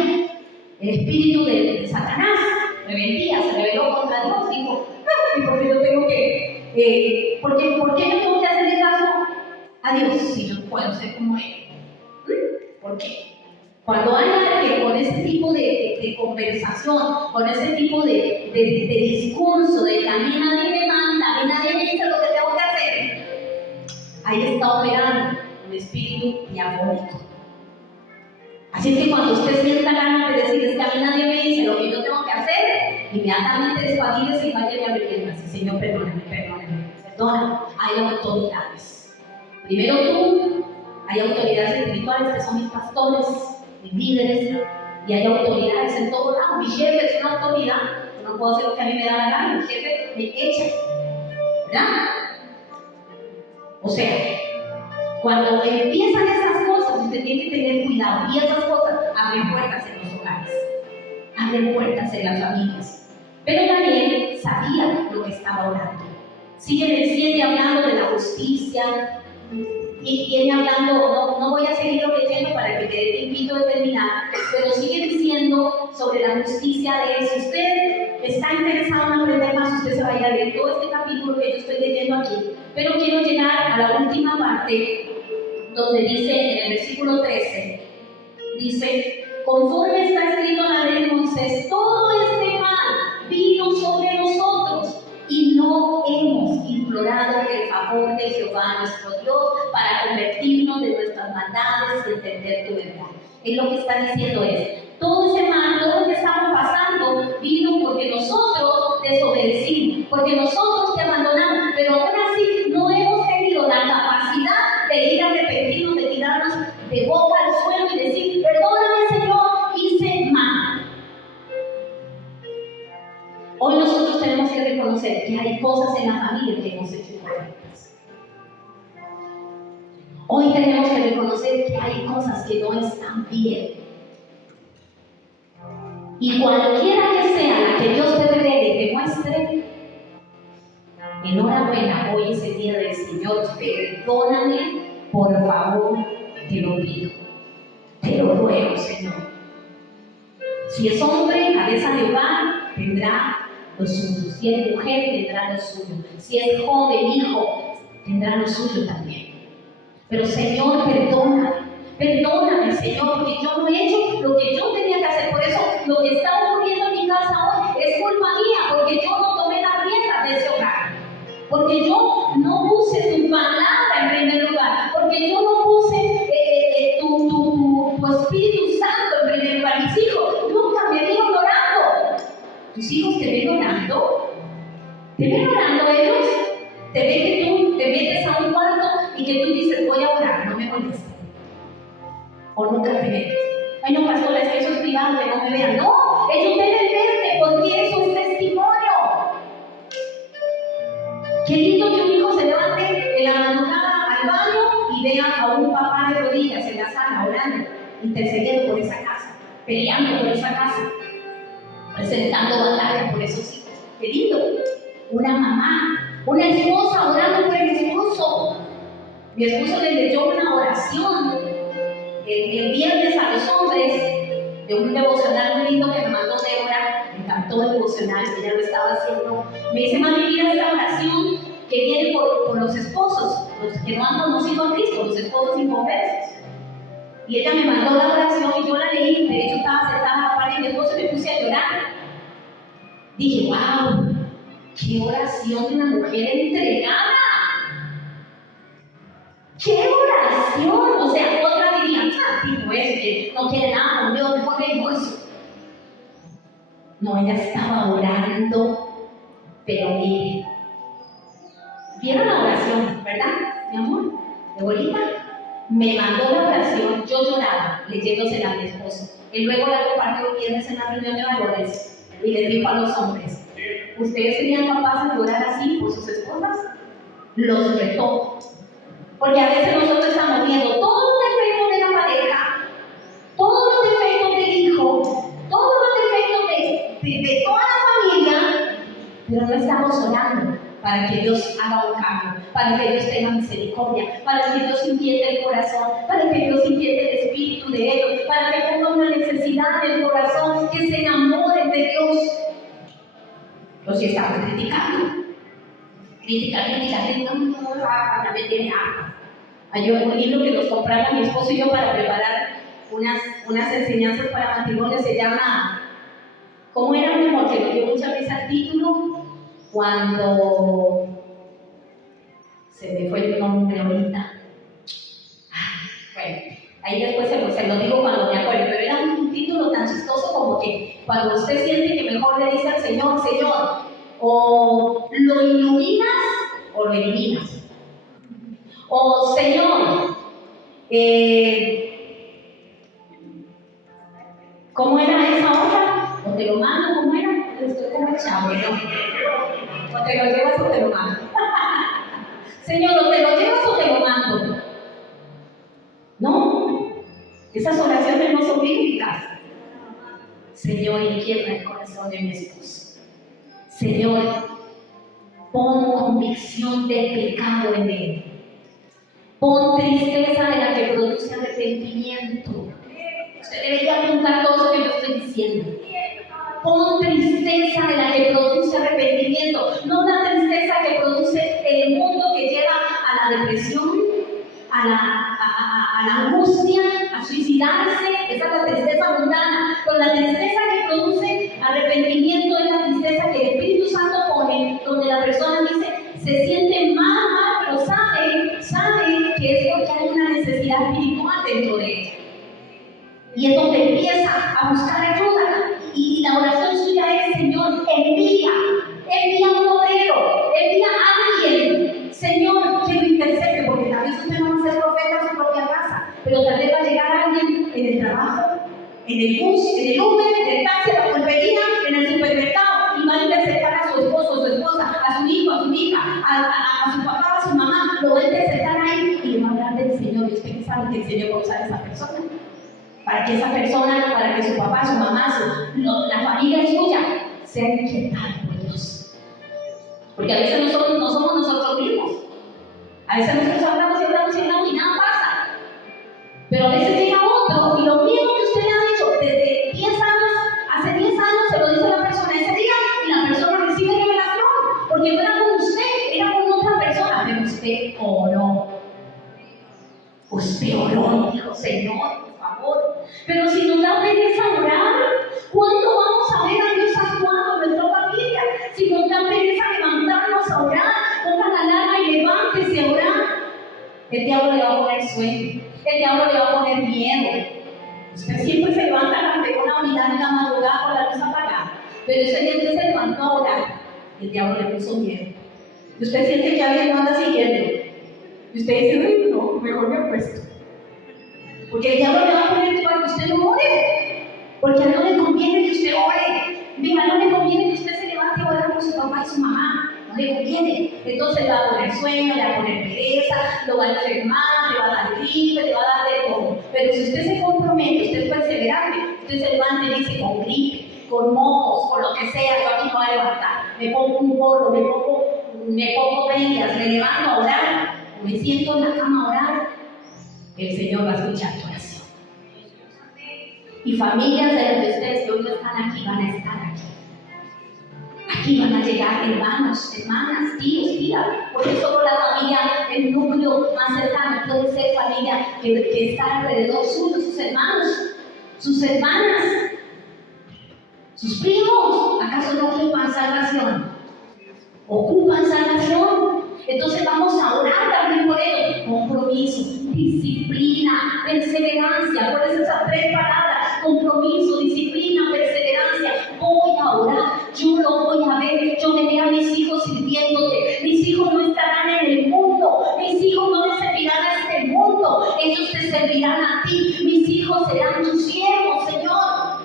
El espíritu de Satanás, rebeldía, se rebeló contra Dios, dijo, ¿y por qué yo tengo que, por qué yo tengo que hacerle caso a Dios si yo puedo ser como Él? ¿Por qué? Cuando hay alguien con ese tipo de conversación, con ese tipo de discurso, de que a mí nadie me manda, a mí nadie me dice lo que tengo que hacer, ahí está operando un espíritu diabólico. Así que cuando usted sienta ganas de decir, es que a mí nadie me dice lo que yo tengo que hacer, inmediatamente despaguídese y vaya a arrepiéntase. Señor, perdóname. Perdona, hay autoridades. Primero tú, hay autoridades espirituales que son mis pastores, mis líderes, y hay autoridades en todo lado. Mi jefe es una autoridad, yo no puedo hacer lo que a mí me da la gana, mi jefe me echa, ¿verdad? O sea, cuando empiezan esas cosas, usted tiene que tener cuidado. Y esas cosas abren puertas en los hogares, abren puertas en las familias. Pero Daniel sabía lo que estaba orando. Sigue en el 7 hablando de la justicia. Y viene hablando, no voy a seguir leyendo para que quede tiempito de terminar, pero sigue diciendo sobre la justicia de él. Si usted está interesado en aprender más, usted se vaya a leer todo este capítulo que yo estoy leyendo aquí. Pero quiero llegar a la última parte, donde dice en el versículo 13, dice, conforme está escrito en la ley de Moisés, todo este mal vino sobre nosotros y no hemos implorado el favor de Jehová nuestro Dios para convertirnos de nuestras maldades y entender tu verdad. Él lo que está diciendo es, todo ese mal, todo lo que estamos pasando vino porque nosotros desobedecimos, porque nosotros te abandonamos, pero aún así no hemos tenido la capacidad de ir a arrepentirnos, de tirarnos de boca al suelo y decir, perdóname Señor, hice mal. Hoy tenemos que reconocer que hay cosas que no están bien. Y cualquiera que sea la que Dios te revele y te muestre, enhorabuena, hoy es el día del Señor. Perdóname, por favor, te lo pido. Te lo ruego, Señor. Si es hombre, cabeza de hogar, tendrá lo suyo. Si es mujer, tendrá lo suyo. Si es joven, hijo, tendrá lo suyo también. Pero Señor, perdóname, Señor, porque yo no he hecho lo que yo tenía que hacer. Por eso lo que está ocurriendo en mi casa hoy es culpa mía, porque yo no tomé las riendas de ese hogar. Porque yo no puse tu palabra en primer lugar. Porque yo no puse tu Espíritu Santo en primer lugar. Mis hijos nunca me vieron orando. ¿Tus hijos te ven orando? ¿Te ven orando ellos? ¿Te ven que tú te metes a un cuarto y que tú dices, voy a orar, no me molestes? ¿O nunca te metes? Ay, no, pastora, es que eso es privado, que no me vean. No, ellos deben verte porque eso es testimonio. Qué lindo que un hijo se levante en la madrugada al baño y vea a un papá de rodillas en la sala orando, intercediendo por esa casa, peleando por esa casa, presentando batalla por esos hijos. Qué lindo. Una mamá, una esposa orando por el esposo. Mi esposo le leyó una oración el viernes a los hombres de un devocional muy lindo que me mandó Débora. Me encantó el devocional, ella lo estaba haciendo. Me dice, mami, mira esta oración que viene por los esposos, los que no han conocido a Cristo, los esposos inconversos. Y ella me mandó la oración y yo la leí. De hecho, estaba sentada a la par y mi esposo me puse a llorar. Dije, wow, qué oración de una mujer entregada. ¡Qué oración! O sea, otra diría, tipo ese que no quiere nada con Dios, mejor de divorcio. No, ella estaba orando, pero mire, ¿vieron la oración, verdad, mi amor? De bolita. Me mandó la oración, yo lloraba, leyéndosela a mi esposo. Y luego la compartió el viernes en la reunión de valores y les dijo a los hombres, ¿ustedes serían capaces de orar así por sus esposas? Los retó. Porque a veces nosotros estamos viendo todos los defectos de la pareja, todos los defectos del hijo, todos los defectos de toda la familia, pero no estamos orando para que Dios haga un cambio, para que Dios tenga misericordia, para que Dios inquiete el corazón, para que Dios inquiete el espíritu de ellos, para que ponga una necesidad en el corazón, que se enamoren de Dios. Los estamos criticando. Crítica, ya me tiene harta. Hay un libro que nos compramos mi esposo y yo para preparar unas enseñanzas para matrimonio, se llama, ¿cómo era, mi amor? Que me dio mucha risa el título, cuando se me fue el nombre ahorita. Bueno, ahí después se lo digo cuando me acuerdo, pero era un título tan chistoso como que cuando usted siente que mejor le dice al Señor, Señor, o lo iluminas o lo eliminas. O Señor, ¿cómo era esa otra? O te lo mando, ¿cómo era? Estoy como chavo, ¿no? O te lo llevas o te lo mando. Señor, o te lo llevas o te lo mando. No, esas oraciones no son bíblicas. Señor, inquieta el corazón de mi esposo. Señor, pon convicción del pecado en él. Pon tristeza de la que produce arrepentimiento. Usted debería apuntar todo eso que yo estoy diciendo. Pon tristeza de la que produce arrepentimiento, no la tristeza que produce el mundo que lleva a la depresión, a la angustia, a suicidarse. Esa es la tristeza mundana. Pero la tristeza que produce arrepentimiento es la tristeza que el Espíritu Santo pone, donde la persona dice, se siente mal, pero sabe que es porque hay una necesidad espiritual dentro de ella. Y es donde empieza a buscar ayuda. Y la oración suya es, Señor, envía un obrero, envía a alguien, Señor, que lo intercede, porque tal vez usted no va a ser profeta en su propia casa, pero tal vez va a llegar alguien en el trabajo, en el bus, en el Uber, en el taxi, en la pulpería, en el supermercado, y va a interceptar a su esposo, a su esposa, a su hijo, a su hija, a su papá, a su mamá, lo va a interceptar ahí y le va a hablar del Señor. te enseñó cómo usar a esa persona. Para que esa persona, para que su papá, su mamá, la familia suya, sea inquietada por Dios. Porque a veces no somos nosotros mismos. A veces nosotros hablamos y nada pasa. Pero a veces llega otro y lo mismo que usted le ha dicho desde 10 años, hace 10 años se lo dice a la persona ese día y la persona recibe revelación. Porque no era con usted, era con otra persona, pero usted oró. Usted oró y dijo, Señor, por favor. Pero si nos da pereza orar, ¿cuándo vamos a ver a Dios actuando en nuestra familia? Si nos da pereza levantarnos a orar, pongan la alarma y levántese a orar. El diablo le va a poner sueño, el diablo le va a poner miedo. Usted siempre se levanta ante una unidad en la madrugada con la luz apagada, pero ese día usted se levantó a orar y el diablo le puso miedo. Y usted siente que alguien lo anda siguiendo. Y usted dice, no, mejor me acuesto. Porque el diablo le va a poner para que usted no ore. Porque a él no le conviene que usted ore. Mira, no le conviene que usted se levante a orar por su papá y su mamá. No le conviene. Entonces le va a poner sueño, le va a poner pereza, lo va a enfermar, le va a dar gripe, le va a dar de todo. Pero si usted se compromete, usted es perseverante, usted se levanta y dice con gripe, con mocos, con lo que sea, yo aquí me voy a levantar. Me pongo un gorro, me pongo medias, me levanto a orar, me siento en la cama a orar. El Señor va a escuchar tu oración. Y familias de los de ustedes que hoy no están aquí van a estar aquí. Aquí van a llegar hermanos, hermanas, tíos, tías. Por eso solo la familia, el núcleo más cercano puede ser familia que está alrededor suyo, sus hermanos, sus hermanas, sus primos. ¿Acaso no ocupan salvación? Ocupan salvación. Entonces vamos a orar también por ellos. Compromiso, disciplina, perseverancia. ¿Cuáles son esas tres palabras? Compromiso, disciplina, perseverancia. Voy a orar, yo lo voy a ver. Yo veré a mis hijos sirviéndote. Mis hijos no estarán en el mundo. Mis hijos no le servirán a este mundo. Ellos te servirán a ti. Mis hijos serán tus siervos, Señor.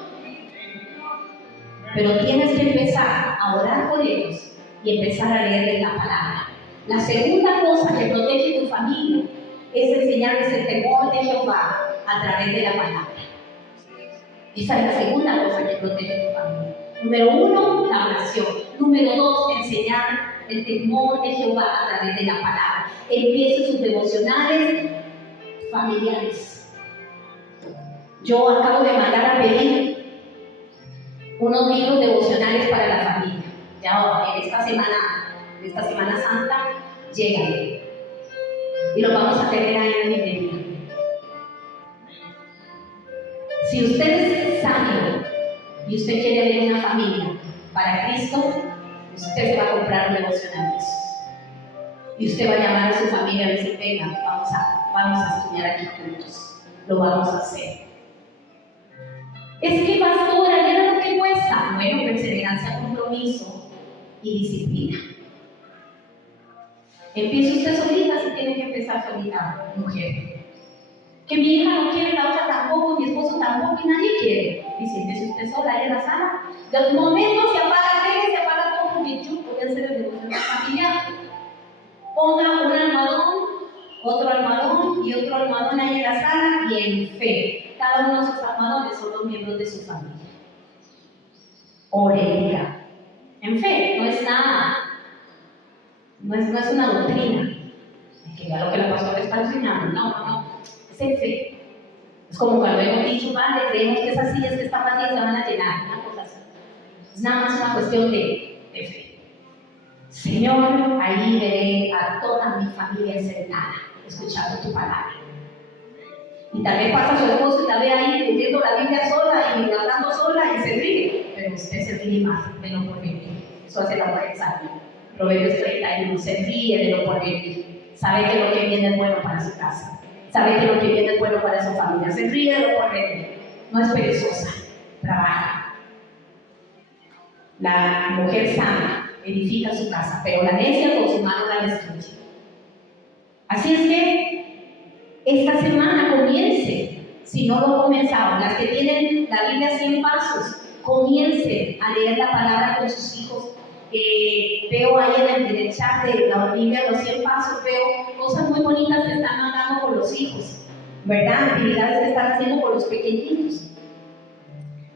Pero tienes que empezar a orar por ellos y empezar a leerles la palabra. La segunda cosa que protege tu familia es enseñarles el temor de Jehová a través de la palabra. Esa es la segunda cosa que protege tu familia. Número 1, la oración. Número 2, enseñar el temor de Jehová a través de la palabra. Empiece sus devocionales familiares. Yo acabo de mandar a pedir unos libros devocionales para la familia. Ya en esta Semana Santa llegan y los vamos a tener ahí en la librería. Si usted es sabio y usted quiere ver una familia para Cristo, usted se va a comprar un devocional de esos. Y usted va a llamar a su familia y decir, venga, vamos a estudiar aquí juntos. Lo vamos a hacer. Es que pastora, ¿mira lo que cuesta? Bueno, perseverancia, compromiso y disciplina. Empiece usted solita si tiene que empezar solita, mujer. Que mi hija no quiere, la otra tampoco, mi esposo tampoco y nadie quiere. Y si empiece usted sola ahí en la sala, de momento se apaga la tele, se apaga todo porque yo voy a hacer el devocional familiar. Ponga un almohadón, otro almohadón y otro almohadón ahí en la sala y en fe. Cada uno de esos almohadones son los miembros de su familia. Ore y diga. En fe, no es nada. No es una doctrina. Es que ya lo que la pastora está enseñando. No. Es en fe. Es como cuando hemos dicho, padre, creemos que esas sillas que están vacías se van a llenar. Una cosa así. Es nada más una cuestión de fe. Señor, ahí veré a toda mi familia sentada, escuchando tu palabra. Y tal vez pasa su esposo y la ve ahí leyendo la Biblia sola y hablando sola y se ríe. Pero usted se ríe más de lo por venir. Eso hace la mujer sabia. Proverbios 31, se ríe de lo por venir. Sabe que lo que viene es bueno para su casa. Sabe que lo que viene es bueno para su familia. Se ríe de lo por venir. No es perezosa. Trabaja. La mujer sana edifica su casa, pero la necia con su mano la destruye. Así es que esta semana comience, si no lo comenzaron, las que tienen la Biblia 100 pasos, comiencen a leer la palabra con sus hijos. Veo ahí en el chat de la Biblia, los 100 pasos, veo cosas muy bonitas que están mandando con los hijos. ¿verdad? Actividades que están haciendo por los pequeñitos.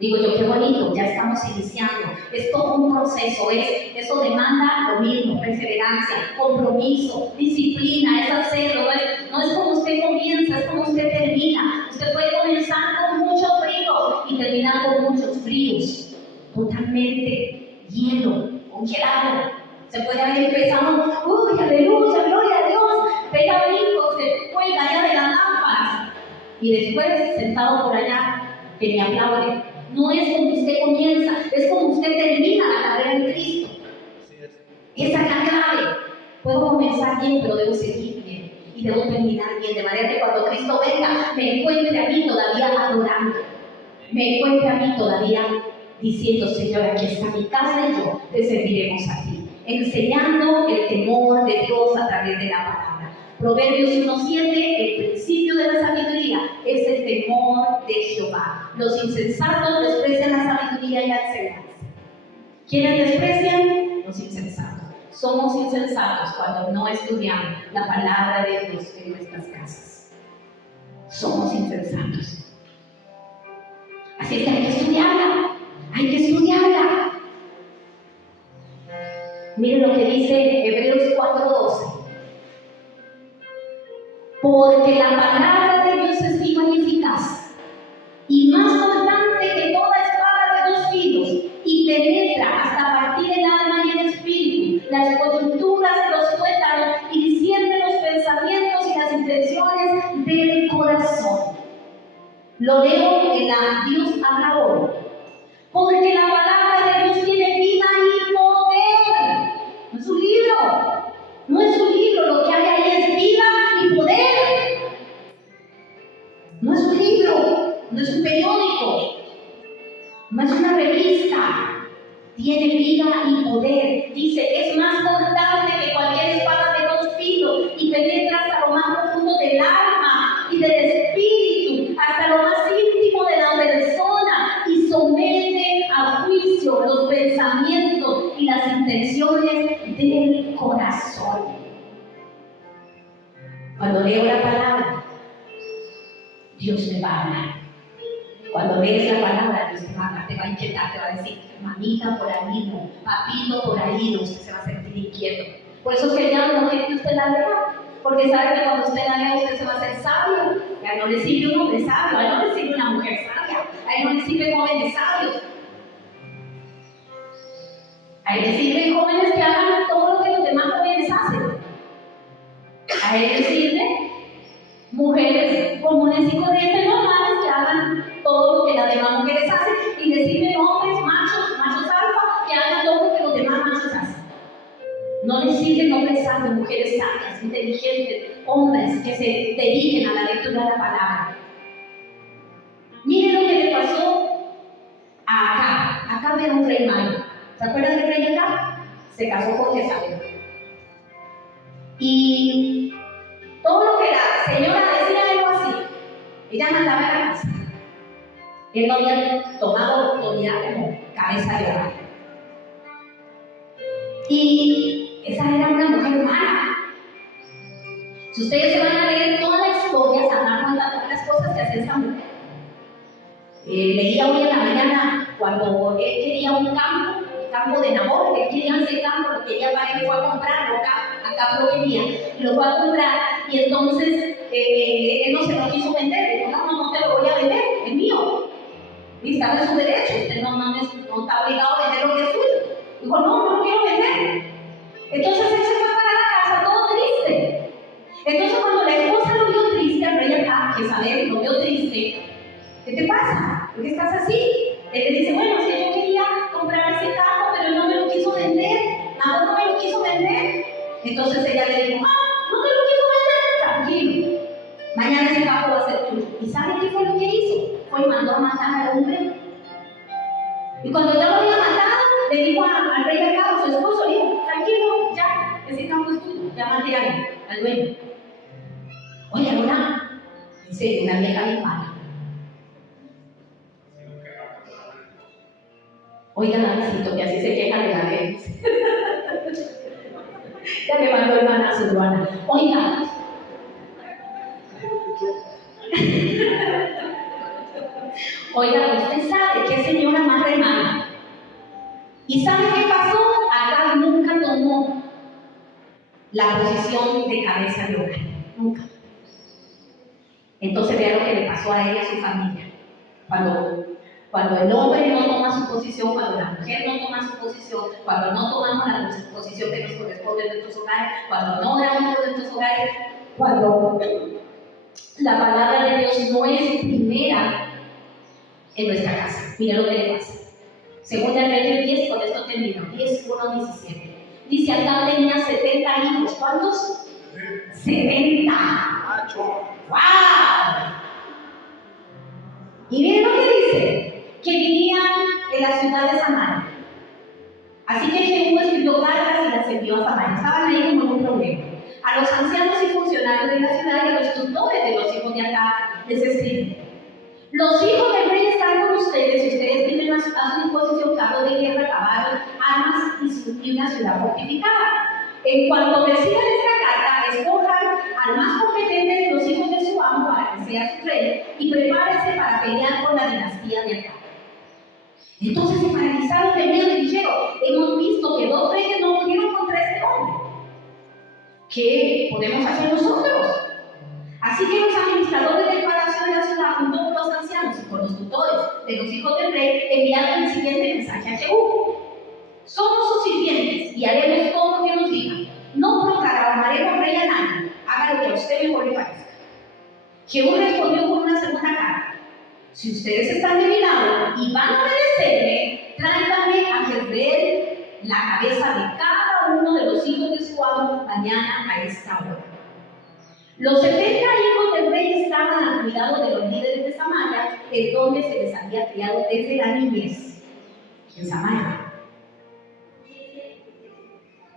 Digo yo, qué bonito, ya estamos iniciando. Es todo un proceso, eso demanda lo mismo, perseverancia, compromiso, disciplina, es hacerlo. No es como usted comienza, es como usted termina. Usted puede comenzar con muchos fríos y terminar con muchos fríos, totalmente hielo, congelado. Se puede haber empezado, uy, aleluya, gloria a Dios, pega brincos, se cuelga allá de las lámparas y después sentado por allá que me aplaude. No es como usted comienza, es como usted termina la carrera en Cristo. Esa es la clave. Puedo comenzar bien, pero debo seguir bien y debo terminar bien, de manera que cuando Cristo venga me encuentre a mí todavía adorando, me encuentre a mí todavía diciendo, Señor, aquí está mi casa y yo te serviremos a ti, enseñando el temor de Dios a través de la palabra. Proverbios 1:7, el principio de la sabiduría es el temor de Jehová. Los insensatos desprecian la sabiduría y la enseñanza. ¿Quiénes desprecian? Los insensatos. Somos insensatos cuando no estudiamos la palabra de Dios en nuestras casas. Somos insensatos. Así es que hay que estudiarla. Hay que estudiarla. Miren lo que dice Hebreos 4:12. Porque la palabra de Dios es viva y eficaz, y más cortante que toda espada de 2 filos, y penetra hasta partir el alma y el espíritu, las coyunturas de los tuétanos, y discierne los pensamientos y las intenciones del corazón. Lo leo en la Dios habla hoy. Porque la palabra de Dios tiene vida y poder. No es un libro. No es un libro, lo que hay ahí es vida y poder. No es un libro, no es un periódico, no es una revista. Tiene vida y poder. Dice, es más cortante que cualquier espada de 2 filos y penetra hasta lo más profundo del alma y del espíritu, hasta lo más íntimo de la persona, y somete a juicio los pensamientos y las intenciones del corazón. Cuando leo la palabra, Dios me va a hablar. Cuando lees la palabra, Dios te va a hablar, te va a inquietar, te va a decir, mamita por ahí no, papito por ahí no, usted se va a sentir inquieto. Por eso es que ya no quiere que usted la lea, porque sabe que cuando usted la lea, usted se va a hacer sabio. A él no le sirve un hombre sabio, a él no le sirve una mujer sabia, a él no le sirven jóvenes sabios. A él le sirven jóvenes que hagan todo lo que los demás jóvenes hacen. A él le sirven mujeres comunes y corrientes normales que hagan todo lo que las demás mujeres hacen, y le sirven hombres, machos alfa, que hagan todo lo que los demás machos hacen. No les sirven hombres sabios, mujeres sabias, inteligentes, hombres que se dediquen a la lectura de la palabra. Miren lo que le pasó a Acab. Acab era un rey malo. ¿Se acuerdan del rey Acab? Se casó con Jezabel. Y todo lo que la señora decía, algo así, ella mandaba a la casa. Él no había tomado autoridad como cabeza de hogar. Y esa era una mujer mala. Si ustedes se van a leer toda la historia, se van a dar cuenta de todas las cosas que hace esa mujer. Leía hoy en la mañana cuando él quería un campo, el campo de Nabor, él quería ese campo, lo quería para él, fue a comprarlo, acá lo quería, y lo fue a comprar, y entonces él no se lo quiso vender, dijo, no te lo voy a vender, es mío. Y estaba en su derecho, usted no está obligado a vender lo que es suyo. Dijo, no lo quiero vender. Entonces él se fue para la casa todo triste. Entonces cuando la esposa lo vio triste, el rey acá, Jezabel lo vio triste, ¿qué te pasa? ¿Por qué estás así? Él le dice, bueno, si yo quería comprar ese campo, pero él no me lo quiso vender, nada no me lo quiso vender. Entonces ella le dijo, no te lo quiso vender, tranquilo, mañana ese campo va a ser tuyo. ¿Y sabe qué fue lo que hizo? Fue y mandó a matar al hombre. Y cuando ya lo había matado, le dijo al rey Acab, su esposo, le dijo, tranquilo, ya, ese campo es tuyo, ya maté al dueño. Oye, una, en serio, una vieja bien mala. Oigan, Davidito, que así se queja de la ley. Ya me mandó hermana su hermana. Oigan. Oiga, usted sabe qué señora más remana. ¿Y sabe qué pasó? Acá nunca tomó la posición de cabeza de hogar. Nunca. Entonces vea lo que le pasó a ella y a su familia. Cuando el hombre no toma su posición, cuando la mujer no toma su posición, cuando no tomamos la posición que nos corresponde en nuestros hogares, cuando no oramos por nuestros hogares, cuando la palabra de Dios no es primera en nuestra casa. Mira lo que le pasa. Segunda Reyes 10, con esto termino. 10, 1, 17. Dice, acá tenía 70 hijos. ¿Cuántos? 70. ¡Wow! Y miren lo que dice, que vivían en la ciudad de Samaria. Así que Jehú escribió cartas y las envió a Samaria. Estaban ahí como en un problema. A los ancianos y funcionarios de la ciudad y a los tutores de los hijos de acá les escribe: los hijos del rey están con ustedes y ustedes tienen a su disposición carros de guerra, caballos, armas y una ciudad fortificada. En cuanto reciban esta carta, escojan al más competente de los hijos de su amo para que sea su rey y prepárense para pelear con la dinastía de acá. Entonces se paralizaron de miedo y dijeron: hemos visto que 2 reyes no pudieron contra este hombre. ¿Qué podemos hacer nosotros? Así que los administradores del palacio de la ciudad, junto con los ancianos y con los tutores de los hijos del rey, enviaron el siguiente mensaje a Jehú: somos sus sirvientes y haremos todo lo que nos digan. No proclamaremos rey a nadie. Haga lo que a usted mejor le parezca. Jehú respondió con una segunda carta: si ustedes están de mi lado y van a obedecerme, tráiganme a Jezreel la cabeza de cada uno de los hijos de su amo mañana a esta hora. Los 70 hijos del rey estaban al cuidado de los líderes de Samaria, en donde se les había criado desde la niñez, en Samaria.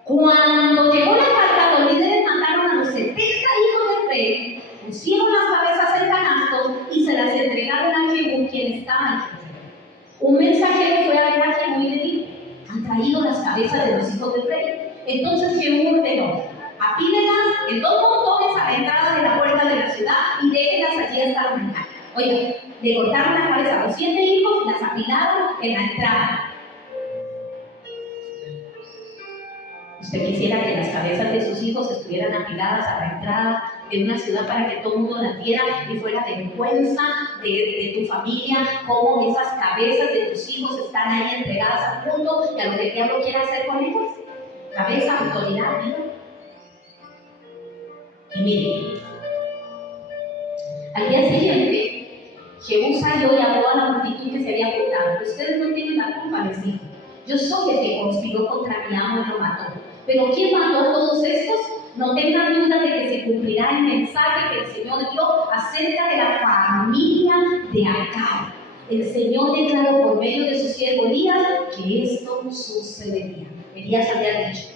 Cuando llegó la carta, los líderes mandaron a los 70 hijos del rey, pusieron las cabezas en canastos y se las entregaron a Jehú, quien estaba en Jezreel. Un mensajero fue a ver a Jehú y le dijo: han traído las cabezas de los hijos del rey. Entonces Jehú ordenó: apílenlas en 2 montones a la entrada de la puerta de la ciudad y déjenlas allí hasta la mañana. Oiga, le cortaron la cabeza a los 7 hijos y las apilaron en la entrada. ¿Usted quisiera que las cabezas de sus hijos estuvieran apiladas a la entrada de una ciudad para que todo el mundo las viera y fuera de vergüenza de tu familia, cómo esas cabezas de tus hijos están ahí entregadas a punto y a lo que el diablo quiere hacer con ellos? Cabeza, autoridad, ¿no? Y miren, al día siguiente, Jehú salió y habló a la multitud que se había juntado. Ustedes no tienen la culpa, les dijo. Yo soy el que conspiró contra mi amo y lo mató. Pero ¿quién mató a todos estos? No tengan duda de que se cumplirá el mensaje que el Señor dio acerca de la familia de Acab. El Señor declaró por medio de su siervo Elías que esto sucedería. Elías había dicho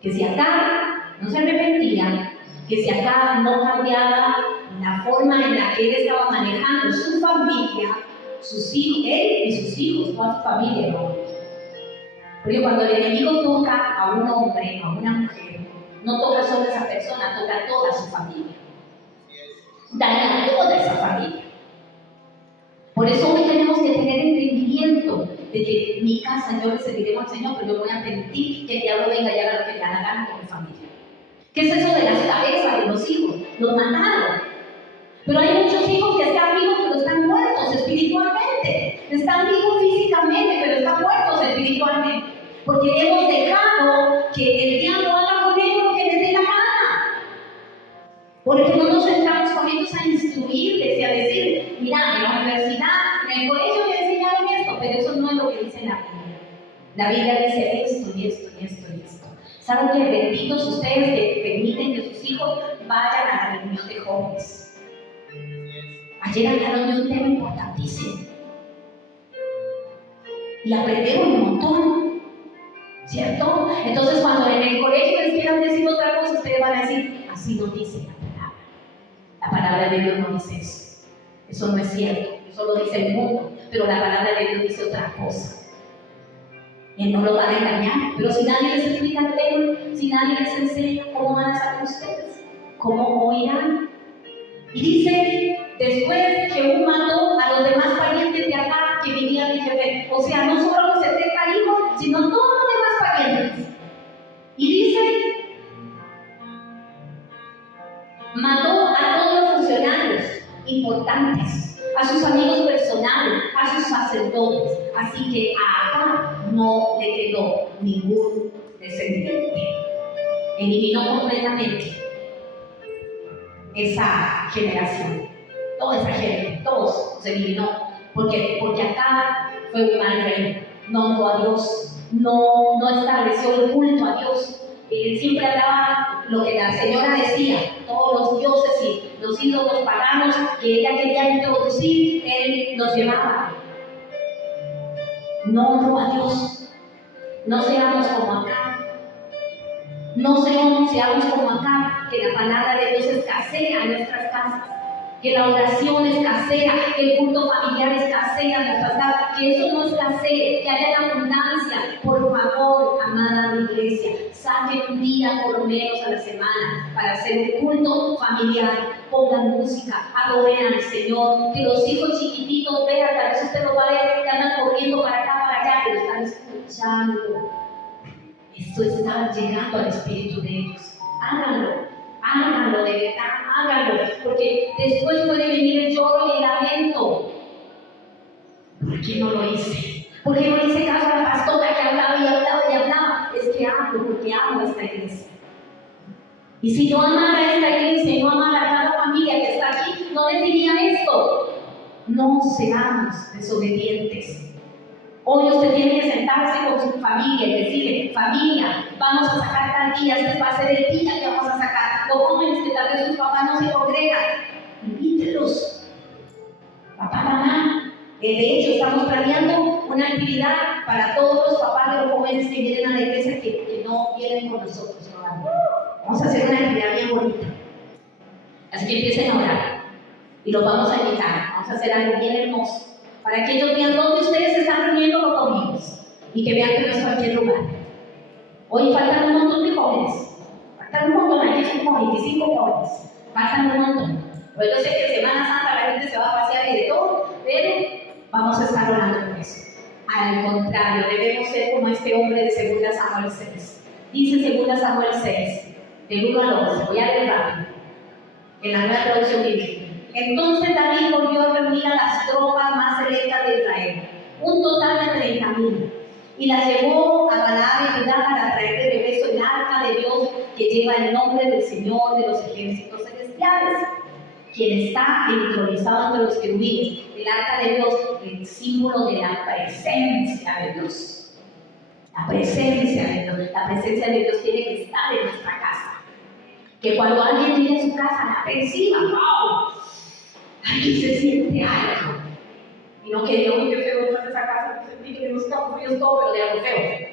que si Acab no se arrepentía, que si Acab no cambiaba la forma en la que él estaba manejando su familia, sus hijos, él y sus hijos, toda su familia, ¿no? Porque cuando el enemigo toca a un hombre, a una mujer, no toca solo a esa persona, toca a toda su familia. Daña a toda esa familia. Por eso hoy tenemos que tener entendimiento de que en mi casa yo le serviré al Señor, pero yo voy a permitir que el diablo venga y haga lo que le da la gana con mi familia. ¿Qué es eso de las cabezas de los hijos? Los mataron. Pero hay muchos hijos que están vivos, pero están muertos espiritualmente. Están vivos físicamente, pero están muertos espiritualmente. Porque hemos dejado que el diablo haga con ellos lo que les dé la gana. Porque no nos sentamos con ellos a instruirles y a decir: mira, en la universidad, en el colegio me enseñaron esto, pero eso no es lo que dice la Biblia. La Biblia dice esto y esto y esto y esto. ¿Saben que benditos ustedes que permiten que sus hijos vayan a la reunión de jóvenes? Ayer hablaron de un tema importantísimo y aprendieron un montón, ¿cierto? Entonces cuando en el colegio les quieran decir otra cosa, ustedes van a decir: así no dice la palabra. La palabra de Dios no dice eso. Eso no es cierto, eso lo dice el mundo, pero la palabra de Dios dice otra cosa. Él no lo va a engañar, pero si nadie les explica el tema, si nadie les enseña, ¿cómo van a saber ustedes? ¿Cómo oirán? Y dice: después Jehú mató a los demás parientes de importantes, a sus amigos personales, a sus sacerdotes. Así que a Acab no le quedó ningún descendiente. Eliminó completamente esa generación, toda esa gente, todos se eliminó, porque Acab fue un mal rey, no honró a Dios, no estableció el culto a Dios. Él siempre andaba lo que la señora decía, todos los dioses y los ídolos paganos que ella quería introducir, él los llevaba. No honró a Dios. No seamos como Acab. No seamos como Acab, que la palabra de Dios escasea en nuestras casas, que la oración escasea, que el culto familiar escasea en nuestras casas, que eso no escasee, que haya la abundancia. Por favor, amada iglesia, saquen un día por lo menos a la semana para hacer un culto familiar. Pongan música, adoren al Señor, que los hijos chiquititos vean, tal vez usted lo va a ver, que andan corriendo para acá, para allá, pero están escuchando. Esto está llegando al espíritu de ellos. Háganlo de verdad, háganlo, porque después puede venir el lloro y el lamento. ¿Por qué no lo hice? ¿Por qué no le hice caso a la pastora que hablaba y hablaba y hablaba? Es que amo, porque amo a esta iglesia. Y si no amara a esta iglesia y no amara a cada familia que está aquí, no les diría esto. No seamos desobedientes. Hoy usted tiene que sentarse con su familia y decirle: familia, vamos a sacar tal día, este va a ser el día que vamos a sacar. Los jóvenes que tal vez sus papás no se congregan, invítelos. Papá, mamá, de hecho estamos planeando una actividad para todos los papás de los jóvenes que vienen a la iglesia que no vienen con nosotros todavía. Vamos a hacer una actividad bien bonita. Así que empiecen a orar y los vamos a invitar. Vamos a hacer algo bien hermoso, para que ellos vean dónde ustedes se están reuniendo los domingos y que vean que no es cualquier lugar. Hoy faltan un montón de jóvenes, faltan un montón, aquí son como 25 jóvenes, faltan un montón. Pues yo sé que en Semana Santa la gente se va a pasear y de todo, pero vamos a estar orando por eso. Al contrario, debemos ser como este hombre de 2 Samuel 6. Dice 2 Samuel 6, del 1 al 11, voy a leer rápido, en la Nueva Traducción Bíblica. Entonces David volvió a reunir a las tropas más selectas de Israel, un total de 30,000, y las llevó a Galaad y Judá para traer de regreso el arca de Dios que lleva el nombre del Señor de los ejércitos celestiales, quien está entronizado entre los querubines. El arca de Dios, el símbolo de la presencia de Dios. La presencia de Dios. La presencia de Dios tiene que estar en nuestra casa. Que cuando alguien llegue a su casa la perciba, ¡wow! Aquí se siente algo. Y no que Dios, qué feo entrar a esa casa, no sentí que nos estamos fríos todo, pero de algo feo.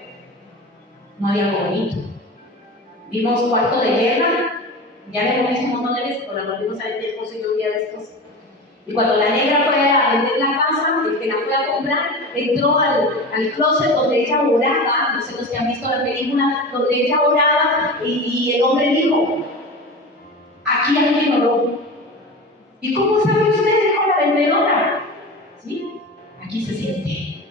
No hay algo bonito. Vimos Cuarto de Guerra, ya le hemos visto un montón de veces, pero lo vimos a mi esposo y yo un día de estos. Y cuando la negra fue a vender la casa, el que la fue a comprar, entró al closet donde ella oraba, no sé los que han visto la película, donde ella oraba, y el hombre dijo: aquí alguien oró. ¿Y cómo sabe usted? Dijo la vendedora. ¿Sí? Aquí se siente.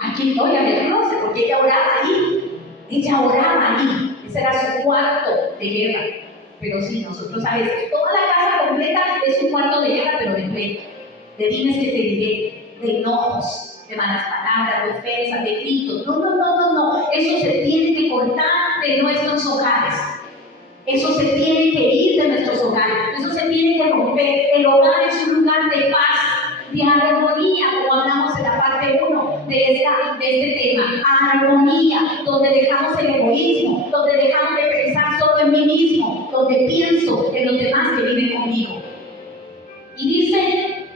Aquí, oigan, el closet, porque ella oraba ahí. Ella oraba ahí. Ese era su cuarto de guerra. Pero sí, nosotros a veces, toda la casa completa es un cuarto de guerra, pero de pleito. De dimes que te diré, de enojos, de malas palabras, de ofensas, de gritos. No. Eso se tiene que cortar de nuestros hogares. Eso se tiene que ir de nuestros hogares. Eso se tiene que romper. El hogar es un lugar de paz, de armonía, como hablamos en la parte 1 de este tema. Armonía, donde dejamos el egoísmo, donde dejamos de pensar solo en mí mismo, donde pienso en los demás que viven conmigo. Y dice: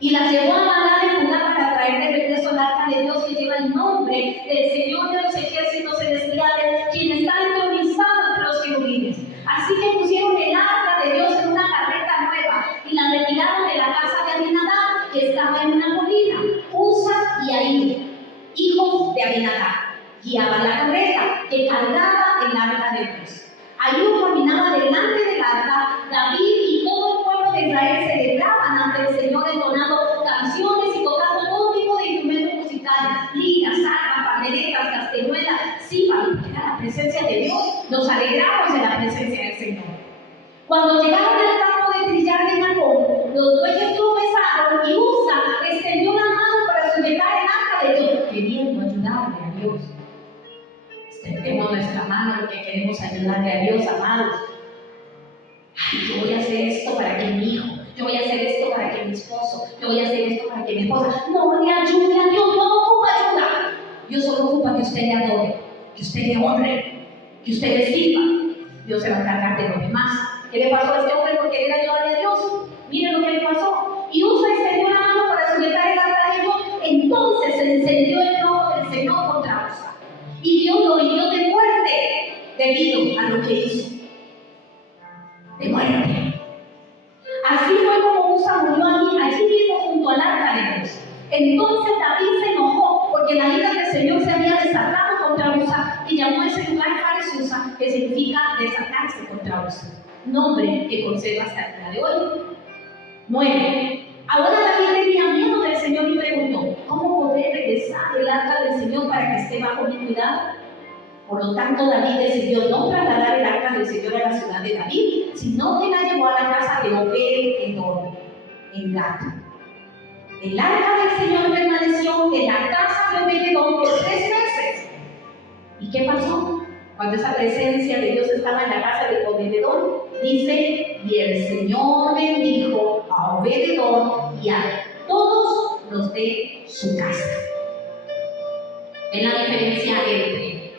y las llevó a Galaad de Judá para traer de regreso el arca de Dios que lleva el nombre del Señor de los ejércitos celestiales, quien está entronizado entre los querubines. Así que pusieron el arca de Dios en una carreta nueva y la retiraron de la casa de Abinadab, que estaba en una colina. Uza y Ahí, hijos de Abinadab, guiaban la carreta que cargaba el arca de Dios. Ahí caminaba delante del arca. David y todo el pueblo de Israel celebraban ante el Señor entonando canciones y tocando todo tipo de instrumentos musicales, liras, arpas, panderetas, castañuelas, címbalos. Era la presencia de Dios. Nos alegramos de la presencia del Señor. Cuando llegaron al campo de trillar de Jacob, los bueyes tropezaron ayudarle a Dios, amados. Ay, yo voy a hacer esto para que mi hijo, yo voy a hacer esto para que mi esposo, yo voy a hacer esto para que mi esposa. No le ayude a Dios, no ocupa ayuda. Dios solo ocupa que usted le adore, que usted le honre, que usted le sirva. Dios se va a encargar de lo demás. ¿Qué le pasó a este hombre por querer ayudarle a Dios? Miren lo que le pasó. Y usa y extendió la mano para sujetar el arca de Dios. Entonces se encendió el enojo del Señor contra Usa. Y Dios lo hirió de muerte debido a lo que hizo. De muerte. Así fue como Usa murió allí mismo junto al arca de Dios. Entonces David se enojó porque la ira del Señor se había desatado contra Usa y llamó a ese lugar Fares Usa, que significa desatarse contra Usa, nombre que conserva hasta el día de hoy. 9. Ahora David tenía miedo del Señor y preguntó: ¿cómo podré regresar el arca del Señor para que esté bajo mi cuidado? Por lo tanto, David decidió no trasladar el arca del Señor a la ciudad de David, sino que la llevó a la casa de Obed-Edom, en Gat. El arca del Señor permaneció en la casa de Obed-Edom por 3 meses. ¿Y qué pasó? Cuando esa presencia de Dios estaba en la casa de Obed-Edom, dice: y el Señor bendijo a Obed-Edom y a todos los de su casa. ¿Ven la diferencia entre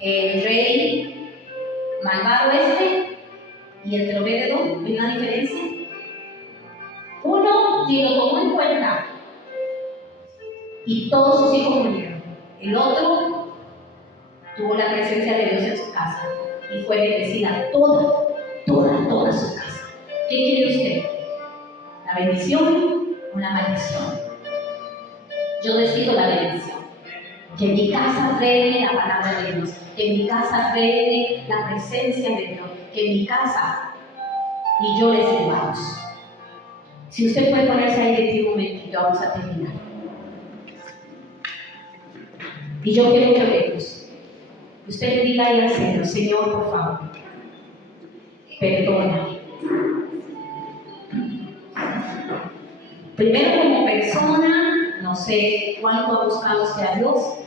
el rey malvado y entre Obed-Edom? ¿Ven la diferencia? Uno ni lo tomó en cuenta y todos sus hijos murieron. El otro tuvo la presencia de Dios en su casa y fue bendecida toda su casa. ¿Qué quiere usted? ¿La bendición o la maldición? Yo decido la bendición. Que en mi casa reine la palabra de Dios, que en mi casa reine la presencia de Dios, que en mi casa y yo le sirvamos. Si usted puede ponerse ahí de ti un momentito, vamos a terminar. Y yo quiero que oremos. Usted le diga ahí al Señor: Señor, por favor, perdóname. Primero, como persona, no sé cuánto ha buscado usted a Dios,